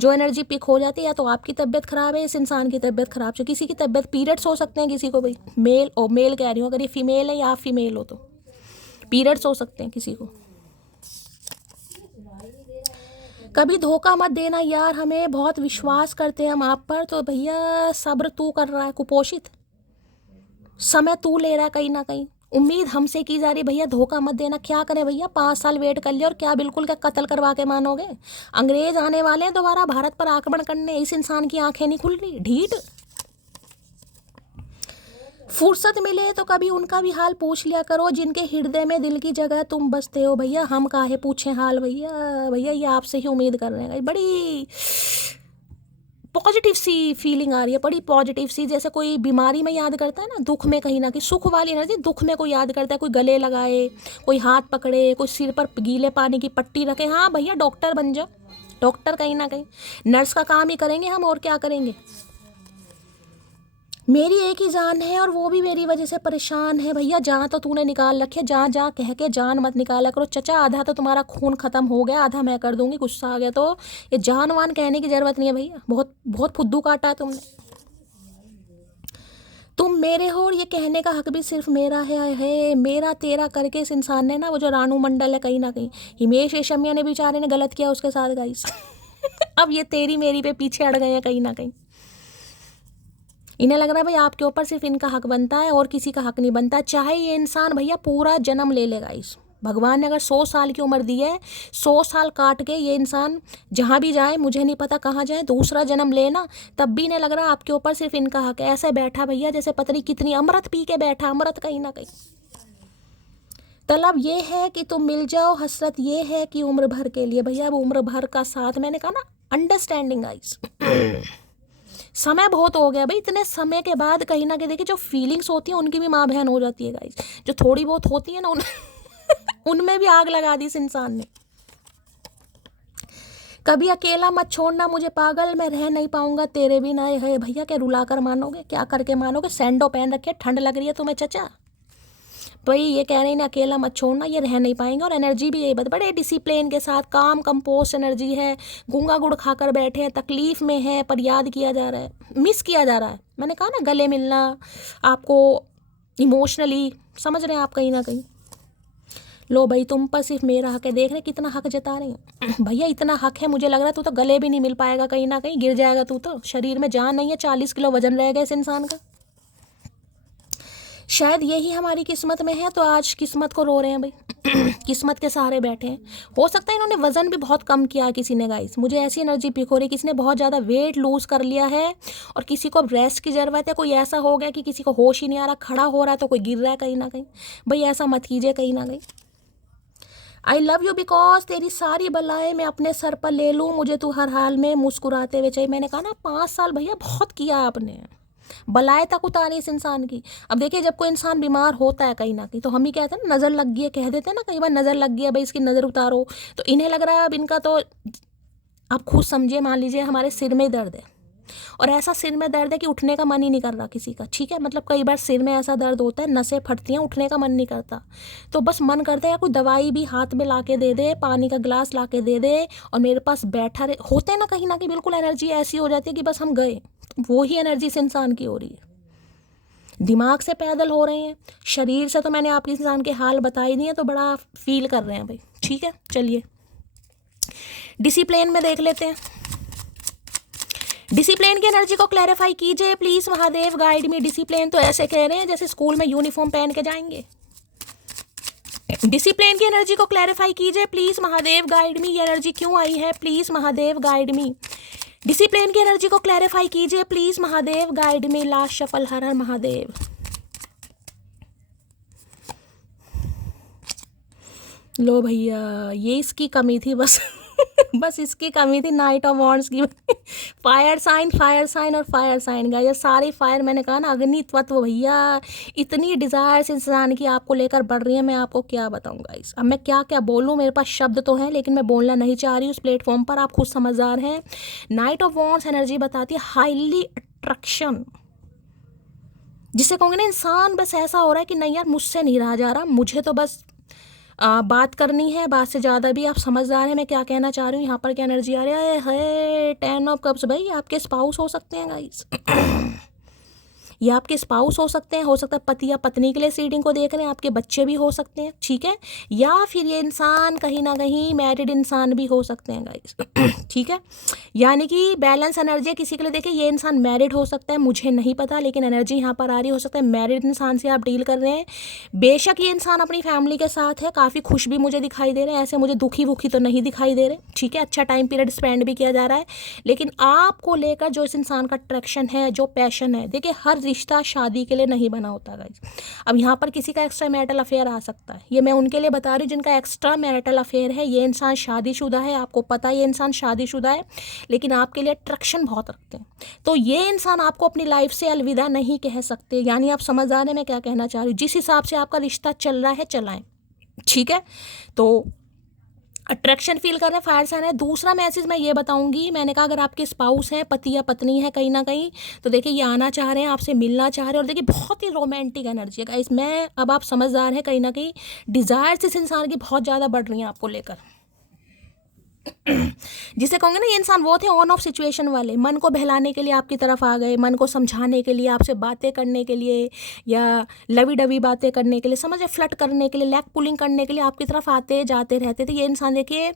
जो एनर्जी पिक हो जाती है, या तो आपकी तबीयत खराब है, इस इंसान की तबीयत खराब है। किसी की तबीयत, पीरियड्स हो सकते हैं किसी को भाई, मेल और मेल कह रही हूँ, अगर ये फीमेल है या आप फीमेल हो तो पीरियड्स हो सकते हैं किसी को। कभी धोखा मत देना यार, हमें बहुत विश्वास करते हैं हम आप पर। तो भैया सब्र तू कर रहा है, कुपोषित समय तू ले रहा है, कहीं ना कहीं उम्मीद हमसे की जा रही है। भैया धोखा मत देना। क्या करें भैया, 5 साल वेट कर लिया और क्या बिल्कुल क्या कत्ल करवा के मानोगे। अंग्रेज आने वाले हैं दोबारा भारत पर आक्रमण करने, इस इंसान की आंखें नहीं खुल रही, ढीठ। फुर्सत मिले तो कभी उनका भी हाल पूछ लिया करो, जिनके हृदय में दिल की जगह तुम बसते हो। भैया हम काहे पूछें हाल भैया, भैया ये आपसे ही उम्मीद कर रहे हैं। बड़ी पॉजिटिव सी फीलिंग आ रही है, बड़ी पॉजिटिव सी, जैसे कोई बीमारी में याद करता है ना, दुख में कहीं ना कहीं सुख वाली एनर्जी, दुख में कोई याद करता है, कोई गले लगाए, कोई हाथ पकड़े, कोई सिर पर गीले पानी की पट्टी रखे। हाँ भैया डॉक्टर बन जाओ, डॉक्टर कहीं ना कहीं, नर्स का काम ही करेंगे हम, और क्या करेंगे। मेरी एक ही जान है और वो भी मेरी वजह से परेशान है। भैया जान तो तूने निकाल रखी है, जहाँ जहाँ कह के जान मत निकाला करो। चचा आधा तो तुम्हारा खून खत्म हो गया, आधा मैं कर दूंगी, गुस्सा आ गया तो। ये जान वान कहने की जरूरत नहीं है भैया, बहुत बहुत फुद्दू काटा है तुमने। तुम मेरे हो और ये कहने का हक भी सिर्फ मेरा है। मेरा तेरा करके इस इंसान ने ना, वो जो रानू मंडल है, कहीं ना कहीं हिमेश रेशमिया ने बेचारे ने गलत किया उसके साथ गाइस। अब ये तेरी मेरी पे पीछे अड़ गए हैं कहीं ना कहीं। इन्हें लग रहा है भाई आपके ऊपर सिर्फ इनका हक बनता है और किसी का हक नहीं बनता। चाहे ये इंसान भैया पूरा जन्म ले लेगा, इस भगवान ने अगर 100 साल की उम्र दी है, 100 साल काट के ये इंसान जहाँ भी जाए, मुझे नहीं पता कहाँ जाए, दूसरा जन्म लेना, तब भी नहीं लग रहा आपके ऊपर सिर्फ इनका हक है। ऐसे बैठा भैया जैसे पता नहीं कितनी अमृत पी के बैठा, अमृत कहीं ना कहीं। तलब ये है कि तुम मिल जाओ, हसरत ये है कि उम्र भर के लिए। भैया अब उम्र भर का साथ, मैंने कहा ना अंडरस्टैंडिंग आइस। समय बहुत हो गया भाई, इतने समय के बाद कहीं ना कहीं देखिए जो फीलिंग्स होती हैं उनकी भी माँ बहन हो जाती है गाइस, जो थोड़ी बहुत होती है ना उनमें भी आग लगा दी इस इंसान ने। कभी अकेला मत छोड़ना मुझे पागल, मैं रह नहीं पाऊंगा तेरे बिना। है भैया क्या रुला कर मानोगे, क्या करके मानोगे। सैंडो पहन रखे, ठंड लग रही है तुम्हें चचा। भाई ये कह रहे हैं ना अकेला मत छोड़ना, ये रह नहीं पाएंगे। और एनर्जी भी यही बड़े डिसिप्लिन के साथ, काम कंपोस्ट एनर्जी है, गूंगा गुड़ खाकर बैठे हैं, तकलीफ में है, पर याद किया जा रहा है, मिस किया जा रहा है। मैंने कहा ना गले मिलना, आपको इमोशनली समझ रहे हैं आप कहीं ना कहीं। लो भाई तुम पर सिर्फ मेरा हक है, देख रहे कितना हक जता रहे हैं। भैया इतना हक है, मुझे लग रहा है तू तो गले भी नहीं मिल पाएगा, कहीं ना कहीं गिर जाएगा तू तो। शरीर में जान नहीं है, 40 किलो वजन रहेगा इस इंसान का। शायद यही हमारी किस्मत में है, तो आज किस्मत को रो रहे हैं भाई। किस्मत के सहारे बैठे हैं। हो सकता है इन्होंने वजन भी बहुत कम किया है किसी ने गाइस, मुझे ऐसी एनर्जी पिक हो रही है। किसी ने बहुत ज़्यादा वेट लूज कर लिया है और किसी को अब रेस्ट की ज़रूरत है। कोई ऐसा हो गया कि किसी को होश ही नहीं आ रहा, खड़ा हो रहा है तो कोई गिर रहा है कहीं ना कहीं। भाई ऐसा मत कीजिए कहीं ना कहीं। आई लव यू बिकॉज तेरी सारी बलाएं मैं अपने सर पर ले लूँ, मुझे तू हर हाल में मुस्कुराते हुए चाहिए। मैंने कहा ना 5 साल भैया बहुत किया आपने, बलाएं तक उतारी इस इंसान की। अब देखिए जब कोई इंसान बीमार होता है कहीं ना कहीं तो हम ही कहते हैं ना नज़र लग गई है, कह देते हैं ना कई बार नज़र लग गई है भाई इसकी नज़र उतारो। तो इन्हें लग रहा है अब इनका तो आप खुद समझिए, मान लीजिए हमारे सिर में दर्द है और ऐसा सिर में दर्द है कि उठने का मन ही नहीं कर रहा किसी का, ठीक है। मतलब कई बार सिर में ऐसा दर्द होता है, नसें फटती हैं, उठने का मन नहीं करता, तो बस मन करता है कोई दवाई भी हाथ में ला के दे दे, पानी का गिलास ला के दे दे और मेरे पास बैठा रहे। होते हैं ना कहीं ना कहीं बिल्कुल एनर्जी ऐसी हो जाती है कि बस हम गए, वो ही एनर्जी से इंसान की हो रही है। दिमाग से पैदल हो रहे हैं, शरीर से तो मैंने आपके इंसान के हाल बता ही दिए, तो बड़ा फील कर रहे हैं भाई, ठीक है। चलिए डिसिप्लिन में देख लेते हैं। डिसिप्लिन की एनर्जी को क्लैरिफाई कीजिए please Mahadev, guide me. Discipline तो ऐसे कह रहे हैं जैसे स्कूल में यूनिफॉर्म पहन के जाएंगे। डिसिप्लिन की एनर्जी को क्लैरिफाई कीजिए प्लीज महादेव, गाइड मी। ये एनर्जी क्यों आई है please Mahadev, guide me. Discipline की एनर्जी को क्लैरिफाई कीजिए please Mahadev, guide me. Last shuffle, Har Har Mahadev. लो भैया ये इसकी कमी थी बस बस इसकी कमी थी, नाइट ऑफ वॉन्ड्स की फायर साइन, फायर साइन और फायर साइन का, ये सारी फायर मैंने कहा ना अग्नि तत्व भैया। इतनी डिज़ायर्स इंसान की आपको लेकर बढ़ रही है, मैं आपको क्या बताऊँ गाइस। अब मैं क्या क्या बोलूँ, मेरे पास शब्द तो हैं लेकिन मैं बोलना नहीं चाह रही उस प्लेटफॉर्म पर, आप खुद समझदार हैं। नाइट ऑफ वॉन्ड्स एनर्जी बताती है हाईली अट्रैक्शन, जिसे कहूँगे ना इंसान बस ऐसा हो रहा है कि नहीं यार मुझसे नहीं रहा जा रहा, मुझे तो बस बात करनी है, बात से ज़्यादा भी। आप समझदार हैं मैं क्या कहना चाह रही हूँ। यहाँ पर क्या एनर्जी आ रही है 10 ऑफ कप्स। भाई आपके स्पाउस हो सकते हैं गाइस ये आपके स्पाउस हो सकते हैं, हो सकता है पति या पत्नी के लिए सीडिंग को देख रहे हैं, आपके बच्चे भी हो सकते हैं, ठीक है। या फिर ये इंसान कहीं ना कहीं मैरिड इंसान भी हो सकते हैं गाइस ठीक है। यानी कि बैलेंस एनर्जी है किसी के लिए। देखिए ये इंसान मैरिड हो सकता है, मुझे नहीं पता, लेकिन एनर्जी यहाँ पर आ रही हो सकता है मैरिड इंसान से आप डील कर रहे हैं। बेशक ये इंसान अपनी फैमिली के साथ है, काफ़ी खुश भी मुझे दिखाई दे रहे हैं, ऐसे मुझे दुखी वुखी तो नहीं दिखाई दे रहे, ठीक है। अच्छा टाइम पीरियड स्पेंड भी किया जा रहा है, लेकिन आपको लेकर जो इस इंसान का अट्रैक्शन है, जो पैशन है, देखिए हर रिश्ता शादी के लिए नहीं बना होता गाइस। अब यहाँ पर किसी का एक्स्ट्रा मैरिटल अफेयर आ सकता है, ये मैं उनके लिए बता रही हूँ जिनका एक्स्ट्रा मैरिटल अफेयर है। ये इंसान शादीशुदा है, आपको पता है ये इंसान शादीशुदा है, लेकिन आपके लिए अट्रैक्शन बहुत रखते हैं, तो ये इंसान आपको अपनी लाइफ से अलविदा नहीं कह सकते। यानी आप समझ आ रहे हैं मैं क्या कहना चाह रही हूँ। जिस हिसाब से आपका रिश्ता चल रहा है चलाएं, ठीक है। तो अट्रैक्शन फील कर रहे हैं, फायर साइन है। दूसरा मैसेज मैं ये बताऊंगी, मैंने कहा अगर आपके स्पाउस हैं, पति या पत्नी है कहीं ना कहीं, तो देखिए ये आना चाह रहे हैं, आपसे मिलना चाह रहे हैं, और देखिए बहुत ही रोमांटिक एनर्जी है गाइस। मैं अब आप समझदार हैं, कहीं ना कहीं डिज़ायर्स इस इंसान की बहुत ज़्यादा बढ़ रही हैं आपको लेकर जिसे कहूँगे ना ये इंसान वो थे ऑन ऑफ सिचुएशन वाले, मन को बहलाने के लिए आपकी तरफ आ गए, मन को समझाने के लिए, आपसे बातें करने के लिए, या लवी डवी बातें करने के लिए, समझे, फ्लर्ट करने के लिए, लैग पुलिंग करने के लिए आपकी तरफ आते जाते रहते थे ये इंसान। देखिए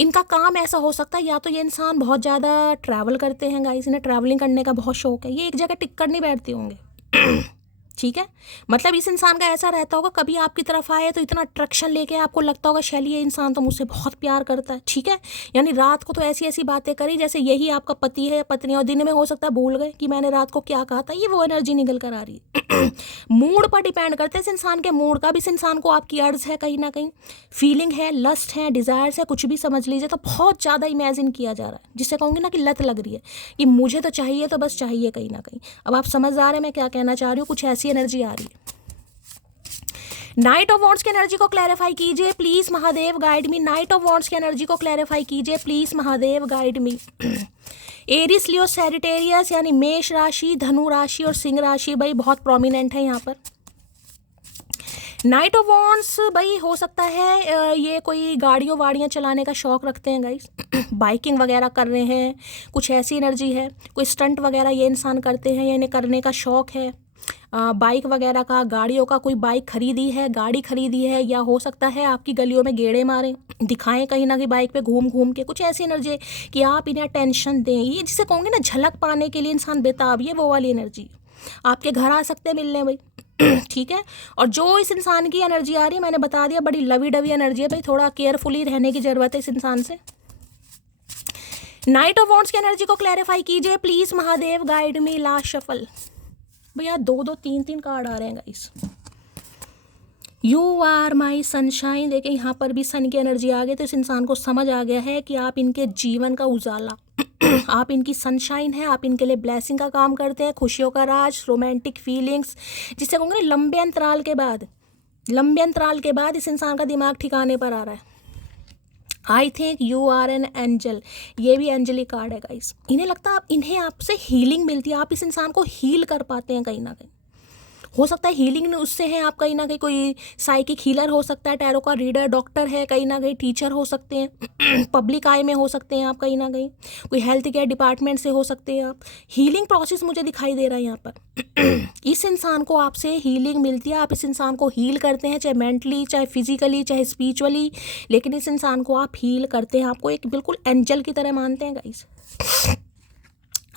इनका काम ऐसा हो सकता है, या तो ये इंसान बहुत ज़्यादा ट्रैवल करते हैं गाइस, इन्हें ट्रैवलिंग करने का बहुत शौक है, ये एक जगह टिक कर नहीं बैठते होंगे ठीक है। मतलब इस इंसान का ऐसा रहता होगा, कभी आपकी तरफ आए तो इतना अट्रैक्शन लेके आपको लगता होगा शैली ये इंसान तो मुझसे बहुत प्यार करता है, ठीक है। यानी रात को तो ऐसी ऐसी बातें करी जैसे यही आपका पति है या पत्नी, और दिन में हो सकता है भूल गए कि मैंने रात को क्या कहा था। ये वो एनर्जी निकल कर आ रही है मूड पर डिपेंड करते हैं इस इंसान के मूड का भी। इस इंसान को आपकी अर्ज है, कहीं ना कहीं फीलिंग है, लस्ट है, डिज़ायर्स है, कुछ भी समझ लीजिए, तो बहुत ज़्यादा इमेजिन किया जा रहा है, जिससे कहूँगी ना कि लत लग रही है कि मुझे तो चाहिए, तो बस चाहिए कहीं ना कहीं। अब आप समझ आ रहे हैं मैं क्या कहना चाह रही हूँ, कुछ ऐसी एनर्जी आ रही है। नाइट ऑफ वॉन्ड्स की एनर्जी को क्लैरिफाई कीजिए please Mahadev, guide me. Knight of wands की एनर्जी को क्लैरिफाई कीजिए please Mahadev, guide me. Aries, Leo, Sagittarius यानी मेष राशि, धनु राशि और सिंह राशि भाई बहुत प्रोमिनेंट है यहाँ पर। नाइट ऑफ वॉन्ड्स भाई हो सकता है ये कोई गाड़ियों वाड़ियाँ चलाने का शौक रखते हैं गाइस बाइकिंग वगैरह कर रहे हैं, कुछ ऐसी एनर्जी है। कोई स्टंट वगैरह ये इंसान करते हैं या इन्हें करने का शौक है, बाइक वगैरह का, गाड़ियों का। कोई बाइक खरीदी है, गाड़ी खरीदी है, या हो सकता है आपकी गलियों में गेड़े मारें, दिखाएं कहीं ना कहीं बाइक पे घूम घूम के। कुछ ऐसी एनर्जी है कि आप इन्हें टेंशन दें, ये जिसे कहूँगे ना झलक पाने के लिए इंसान बेताब, ये वो वाली एनर्जी। आपके घर आ सकते हैं मिलने भाई ठीक है। और जो इस इंसान की एनर्जी आ रही है मैंने बता दिया, बड़ी लवी डवी एनर्जी है भाई, थोड़ा केयरफुली रहने की ज़रूरत है इस इंसान से। नाइट ऑफ वॉन्ड्स की एनर्जी को क्लैरिफाई कीजिए please Mahadev, guide me. Last shuffle भैया 2 2 3 3 कार्ड आ रहे हैं guys. You are my sunshine. देखिए यहाँ पर भी सन की एनर्जी आ गई, तो इस इंसान को समझ आ गया है कि आप इनके जीवन का उजाला आप इनकी सनशाइन है, आप इनके लिए ब्लेसिंग का काम करते हैं, खुशियों का राज, रोमांटिक फीलिंग्स, जिससे कहूँगे ना लंबे अंतराल के बाद इस इंसान का दिमाग ठिकाने पर आ रहा है। I think you are an angel. ये भी एंजलिक कार्ड है गाइस। इन्हें लगता है इन्हें आपसे हीलिंग मिलती है, आप इस इंसान को हील कर पाते हैं कहीं ना कहीं। हो सकता है हीलिंग उससे है, आप कहीं ना कहीं कोई साइकिक हीलर हो सकता है, टैरो का रीडर, डॉक्टर है, कहीं ना कहीं टीचर हो सकते हैं पब्लिक आई में हो सकते हैं आप, कहीं ना कहीं कोई हेल्थ केयर डिपार्टमेंट से हो सकते हैं आप। हीलिंग प्रोसेस मुझे दिखाई दे रहा है यहाँ पर इस इंसान को आपसे हीलिंग मिलती है, आप इस इंसान को हील करते हैं, चाहे मेंटली, चाहे फिजिकली, चाहे स्पिरिचुअली, लेकिन इस इंसान को आप हील करते हैं, आपको एक बिल्कुल एंजल की तरह मानते हैं guys.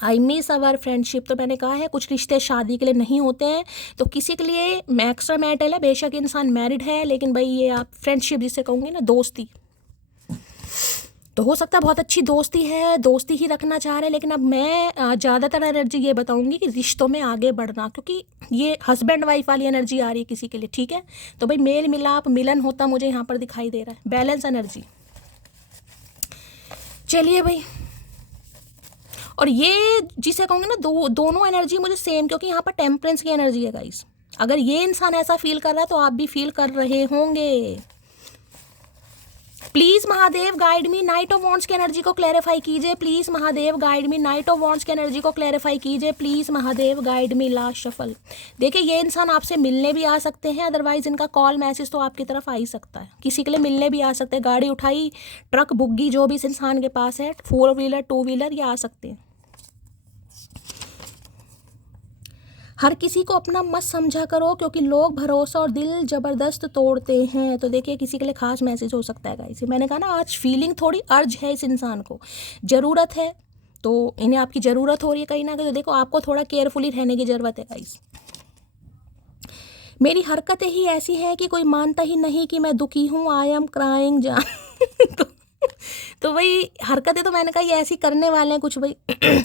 I miss our friendship. तो मैंने कहा है कुछ रिश्ते शादी के लिए नहीं होते हैं, तो किसी के लिए एक्स्ट्रा मैरिटल है, बेशक इंसान मैरिड है, लेकिन भाई ये आप फ्रेंडशिप जिसे कहूँगी ना, दोस्ती, तो हो सकता है बहुत अच्छी दोस्ती है, दोस्ती ही रखना चाह रहे हैं, लेकिन अब मैं ज़्यादातर एनर्जी ये बताऊंगी कि रिश्तों में आगे बढ़ना, क्योंकि ये हस्बैंड वाइफ वाली एनर्जी आ रही है किसी के लिए, ठीक है। तो भाई मेल मिलाप मिलन होता मुझे यहाँ पर दिखाई दे रहा है, बैलेंस एनर्जी। चलिए भाई, और ये जिसे कहूँगे ना, दोनों एनर्जी मुझे सेम, क्योंकि यहाँ पर टेम्परेंस की एनर्जी है गाइस। अगर ये इंसान ऐसा फील कर रहा है तो आप भी फील कर रहे होंगे। Please Mahadev guide me, knight of wands की एनर्जी को क्लैरिफाई कीजिए। Please Mahadev guide me, knight of wands की एनर्जी को क्लैरिफाई कीजिए। Please Mahadev guide me, last shuffle. देखिए ये इंसान आपसे मिलने भी आ सकते हैं, अदरवाइज इनका कॉल मैसेज तो आपकी तरफ आ ही सकता है, किसी के लिए मिलने भी आ सकते हैं, गाड़ी उठाई, ट्रक, बुग्गी, जो भी इस इंसान के पास है, 4 व्हीलर 2 व्हीलर, ये आ सकते हैं। हर किसी को अपना मत समझा करो, क्योंकि लोग भरोसा और दिल जबरदस्त तोड़ते हैं। तो देखिए किसी के लिए खास मैसेज हो सकता है गाइस। मैंने कहा ना आज फीलिंग थोड़ी अर्ज है, इस इंसान को ज़रूरत है, तो इन्हें आपकी ज़रूरत हो रही है कहीं ना कहीं, तो देखो आपको थोड़ा केयरफुली रहने की ज़रूरत है गाइस। मेरी हरकतें ही ऐसी हैं कि कोई मानता ही नहीं कि मैं दुखी हूँ, आई एम क्राइंग जान तो भाई हरकतें तो मैंने कहा ये ऐसी करने वाले हैं कुछ भाई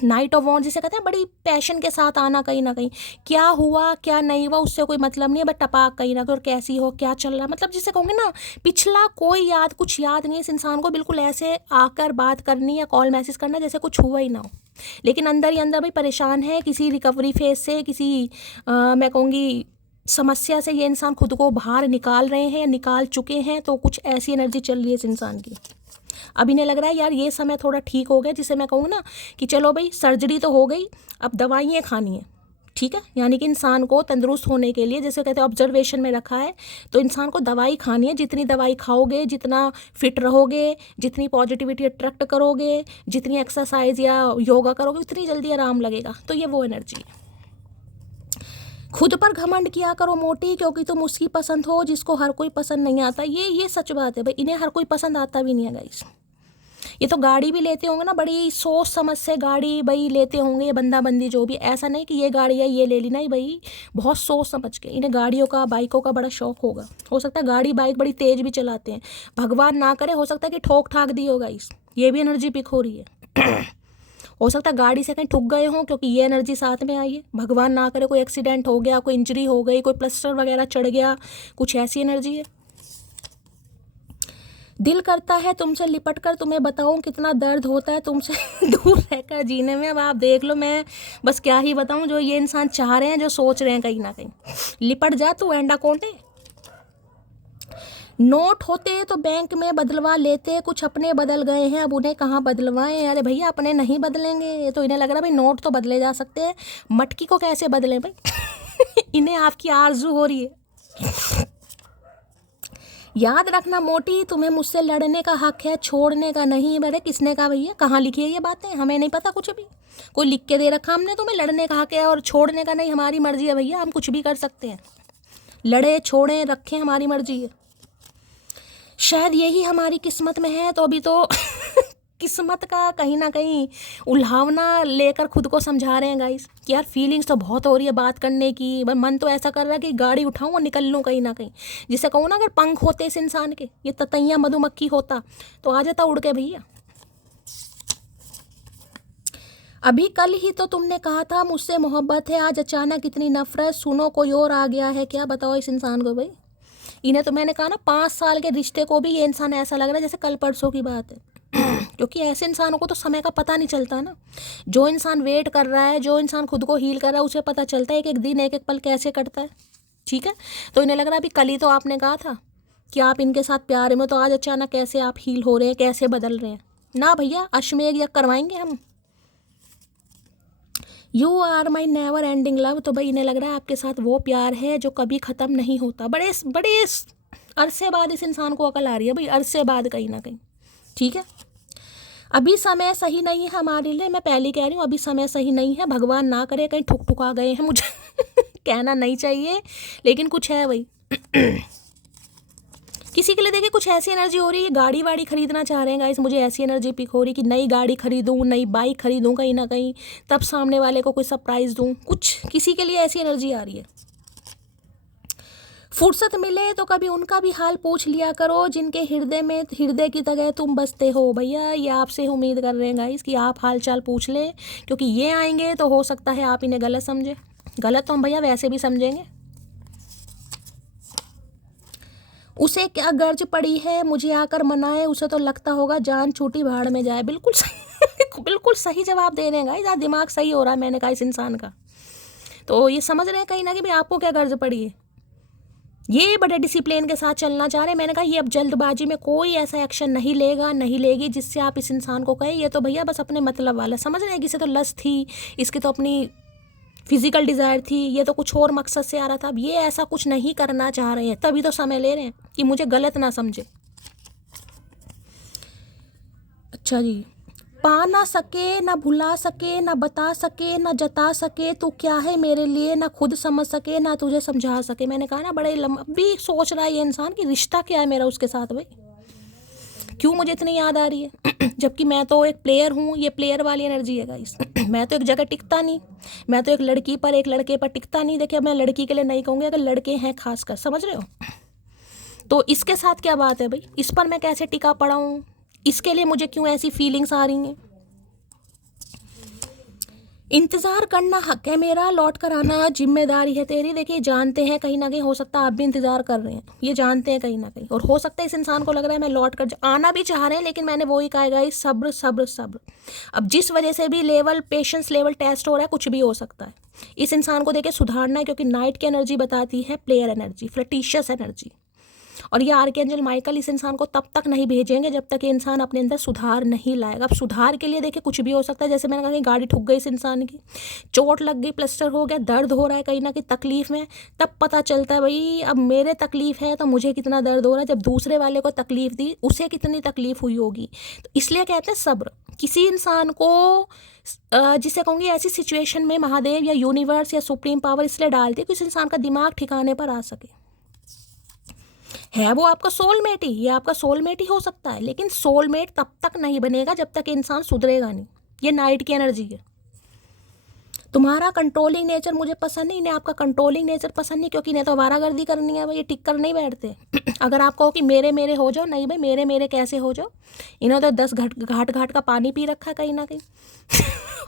नाइट ऑफ वॉन्ड्स जिसे कहते हैं, बड़ी पैशन के साथ आना, कहीं ना कहीं क्या हुआ क्या नहीं हुआ उससे कोई मतलब नहीं है, बट टपाक कहीं ना कहीं, और कैसी हो, क्या चल रहा है, मतलब जिसे कहूँगे ना पिछला कोई याद, कुछ याद नहीं है इस इंसान को, बिल्कुल ऐसे आकर बात करनी या कॉल मैसेज करना जैसे कुछ हुआ ही ना हो, लेकिन अंदर ही अंदर भाई परेशान है किसी रिकवरी फेज से, किसी मैं कहूँगी समस्या से ये इंसान खुद को बाहर निकाल रहे हैं या निकाल चुके हैं। तो कुछ ऐसी एनर्जी चल रही है इस इंसान की। अब इन्हें लग रहा है यार ये समय थोड़ा ठीक हो गया, जिसे मैं कहूँ ना कि चलो भाई सर्जरी तो हो गई, अब दवाइयाँ खानी है, ठीक है, यानी कि इंसान को तंदुरुस्त होने के लिए, जैसे कहते हैं ऑब्जर्वेशन में रखा है, तो इंसान को दवाई खानी है। जितनी दवाई खाओगे, जितना फिट रहोगे, जितनी पॉजिटिविटी अट्रैक्ट करोगे, जितनी एक्सरसाइज या योगा करोगे, उतनी जल्दी आराम लगेगा। तो ये वो एनर्जी है। खुद पर घमंड किया करो मोटी, क्योंकि तुम उसकी पसंद हो जिसको हर कोई पसंद नहीं आता। ये सच बात है भाई, इन्हें हर कोई पसंद आता भी नहीं है गाइस। ये तो गाड़ी भी लेते होंगे ना, बड़ी सोच समझ से गाड़ी भाई लेते होंगे, ये बंदा बंदी जो भी, ऐसा नहीं कि ये गाड़ी है ये ले ली, नहीं भाई, बहुत सोच समझ के। इन्हें गाड़ियों का, बाइकों का बड़ा शौक होगा, हो सकता है गाड़ी बाइक बड़ी तेज भी चलाते हैं, भगवान ना करे हो सकता है कि ठोक ठाक दी होगा इस, ये भी एनर्जी पिक हो रही है हो सकता है गाड़ी से कहीं ठुक गए हों, क्योंकि ये एनर्जी साथ में आई है, भगवान ना करे कोई एक्सीडेंट हो गया, कोई इंजरी हो गई, कोई प्लास्टर वगैरह चढ़ गया, कुछ ऐसी एनर्जी है। दिल करता है तुमसे लिपट कर तुम्हें बताऊं कितना दर्द होता है तुमसे दूर रहकर जीने में। अब आप देख लो, मैं बस क्या ही बताऊं जो ये इंसान चाह रहे हैं, जो सोच रहे हैं कहीं ना कहीं, लिपट जा तू एंडा कोंटे। नोट होते तो बैंक में बदलवा लेते, कुछ अपने बदल गए हैं, अब उन्हें कहाँ बदलवाएं। अरे भैया अपने नहीं बदलेंगे, तो इन्हें लग रहा है भाई नोट तो बदले जा सकते हैं, मटकी को कैसे बदलें भाई इन्हें आपकी आरजू हो रही है। याद रखना मोटी, तुम्हें मुझसे लड़ने का हक है, छोड़ने का नहीं। मेरे किसने कहा भैया, कहाँ लिखी है ये बातें, हमें नहीं पता कुछ भी, कोई लिख के दे रखा हमने, तुम्हें लड़ने का हक है और छोड़ने का नहीं, हमारी मर्जी है भैया, हम कुछ भी कर सकते हैं, लड़े छोड़ें रखें हमारी मर्जी है। शायद यही हमारी किस्मत में है, तो अभी तो किस्मत का कहीं ना कहीं उल्हावना लेकर खुद को समझा रहे हैं गाइस कि यार फीलिंग्स तो बहुत हो रही है बात करने की, मन तो ऐसा कर रहा है कि गाड़ी उठाऊं और निकल लूं कहीं ना कहीं। जिसे कहूँ ना, अगर पंख होते इस इंसान के, ये ततैया मधुमक्खी होता तो आ जाता उड़ के भैया। अभी कल ही तो तुमने कहा था मुझसे मोहब्बत है, आज अचानक इतनी नफरत, सुनो कोई और आ गया है क्या। बताओ इस इंसान को भाई, इन्हें तो मैंने कहा ना 5 साल के रिश्ते को भी ये इंसान ऐसा लग रहा है जैसे कल परसों की बात है। क्योंकि ऐसे इंसानों को तो समय का पता नहीं चलता ना। जो इंसान वेट कर रहा है, जो इंसान खुद को हील कर रहा है, उसे पता चलता है एक एक दिन, एक एक पल कैसे कटता है। ठीक है, तो इन्हें लग रहा है अभी कल ही तो आपने कहा था कि आप इनके साथ प्यार में, तो आज अचानक कैसे आप हील हो रहे हैं, कैसे बदल रहे हैं। ना भैया, अश्वमेध यज्ञ करवाएंगे हम। You are my never ending love. तो भाई इन्हें लग रहा है आपके साथ वो प्यार है जो कभी ख़त्म नहीं होता। बड़े बड़े अरसे बाद इस इंसान को अकल आ रही है भाई, अरसे बाद कहीं ना कहीं। ठीक है, अभी समय सही नहीं है हमारे लिए। मैं पहले कह रही हूँ, अभी समय सही नहीं है। भगवान ना करे कहीं ठुक ठुका गए हैं, मुझे कहना नहीं चाहिए, लेकिन कुछ है भाई। किसी के लिए देखिए कुछ ऐसी एनर्जी हो रही है, गाड़ी वाड़ी खरीदना चाह रहे हैं गाइस। मुझे ऐसी एनर्जी पिक हो रही कि नई गाड़ी खरीदूं, नई बाइक खरीदूं कहीं ना कहीं, तब सामने वाले को कोई सरप्राइज दूं। कुछ किसी के लिए ऐसी एनर्जी आ रही है। फुर्सत मिले तो कभी उनका भी हाल पूछ लिया करो जिनके हृदय में हृदय की तरह तुम बसते हो। भैया ये आपसे उम्मीद कर रहे हैं गाइस कि आप हाल चाल पूछ लें, क्योंकि ये आएंगे तो हो सकता है आप इन्हें गलत समझे। गलत तो हम भैया वैसे भी समझेंगे। उसे क्या गर्ज पड़ी है मुझे आकर मनाए, उसे तो लगता होगा जान छूटी भाड़ में जाए। बिल्कुल सही बिल्कुल सही जवाब दे रहे हैं गाइस। दिमाग सही हो रहा है मैंने कहा इस इंसान का। तो ये समझ रहे हैं कहीं ना कि भाई आपको क्या गर्ज पड़ी है। ये बड़े डिसिप्लिन के साथ चलना चाह रहे हैं। मैंने कहा ये अब जल्दबाजी में कोई ऐसा एक्शन नहीं लेगा, नहीं लेगी जिससे आप इस इंसान को कहें ये तो भैया बस अपने मतलब वाला। समझ रहे हैं कि इसे तो लस्ट थी, इसकी तो अपनी फिजिकल डिज़ायर थी, ये तो कुछ और मकसद से आ रहा था। अब ये ऐसा कुछ नहीं करना चाह रहे हैं, तभी तो समय ले रहे हैं कि मुझे गलत ना समझे। अच्छा जी, पा ना सके, ना भुला सके, ना बता सके, ना जता सके, तू क्या है मेरे लिए, ना खुद समझ सके, ना तुझे समझा सके। मैंने कहा ना बड़े भी सोच रहा है ये इंसान कि रिश्ता क्या है मेरा उसके साथ। भाई क्यों मुझे इतनी याद आ रही है जबकि मैं तो एक प्लेयर हूँ। ये प्लेयर वाली एनर्जी है गाइस। मैं तो एक जगह टिकता नहीं, मैं तो एक लड़की पर, एक लड़के पर टिकता नहीं। देखिए मैं लड़की के लिए नहीं कहूँगी, अगर लड़के हैं खासकर, समझ रहे हो। तो इसके साथ क्या बात है भाई, इस पर मैं कैसे टिका पड़ा हूँ, इसके लिए मुझे क्यों ऐसी फीलिंग्स आ रही हैं। इंतज़ार करना हक है मेरा, लौट कर आना जिम्मेदारी है तेरी। देखिए जानते हैं कहीं ना कहीं, हो सकता है आप भी इंतज़ार कर रहे हैं, ये जानते हैं कहीं ना कहीं। और हो सकता है इस इंसान को लग रहा है मैं लौट कर आना भी चाह रहे हैं, लेकिन मैंने वही कहा है सब्र सब्र सब्र। अब जिस वजह से भी लेवल पेशेंस लेवल टेस्ट हो रहा है, कुछ भी हो सकता है। इस इंसान को देखिए सुधारना है, क्योंकि नाइट की एनर्जी बताती है प्लेयर एनर्जी, फ्लर्टिशियस एनर्जी। और ये आर्कएंजल माइकल इस इंसान को तब तक नहीं भेजेंगे जब तक ये इंसान अपने अंदर सुधार नहीं लाएगा। अब सुधार के लिए देखिए कुछ भी हो सकता है। जैसे मैंने कहा कि गाड़ी ठुक गई इस इंसान की, चोट लग गई, प्लास्टर हो गया, दर्द हो रहा है कहीं ना कहीं, तकलीफ में, तब पता चलता है भाई अब मेरे तकलीफ है तो मुझे कितना दर्द हो रहा है। जब दूसरे वाले को तकलीफ दी उसे कितनी तकलीफ हुई होगी। तो इसलिए कहते हैं सब्र। किसी इंसान को जिसे कहूँगी ऐसी सिचुएशन में महादेव या यूनिवर्स या सुप्रीम पावर इसलिए डालती है कि उस इंसान का दिमाग ठिकाने पर आ सके। है वो आपका सोलमेट ही, ये आपका सोलमेट ही हो सकता है, लेकिन सोलमेट तब तक नहीं बनेगा जब तक इंसान सुधरेगा नहीं। ये नाइट की एनर्जी है। तुम्हारा कंट्रोलिंग नेचर मुझे पसंद नहीं, इन्हें आपका कंट्रोलिंग नेचर पसंद नहीं, क्योंकि इन्हें तो आवारागर्दी करनी है भाई, ये टिक कर नहीं बैठते। अगर आप कहो कि मेरे मेरे हो जाओ, नहीं भाई मेरे मेरे कैसे हो जाओ। इन्हें तो 10 घाट घाट का पानी पी रखा है कहीं ना कहीं।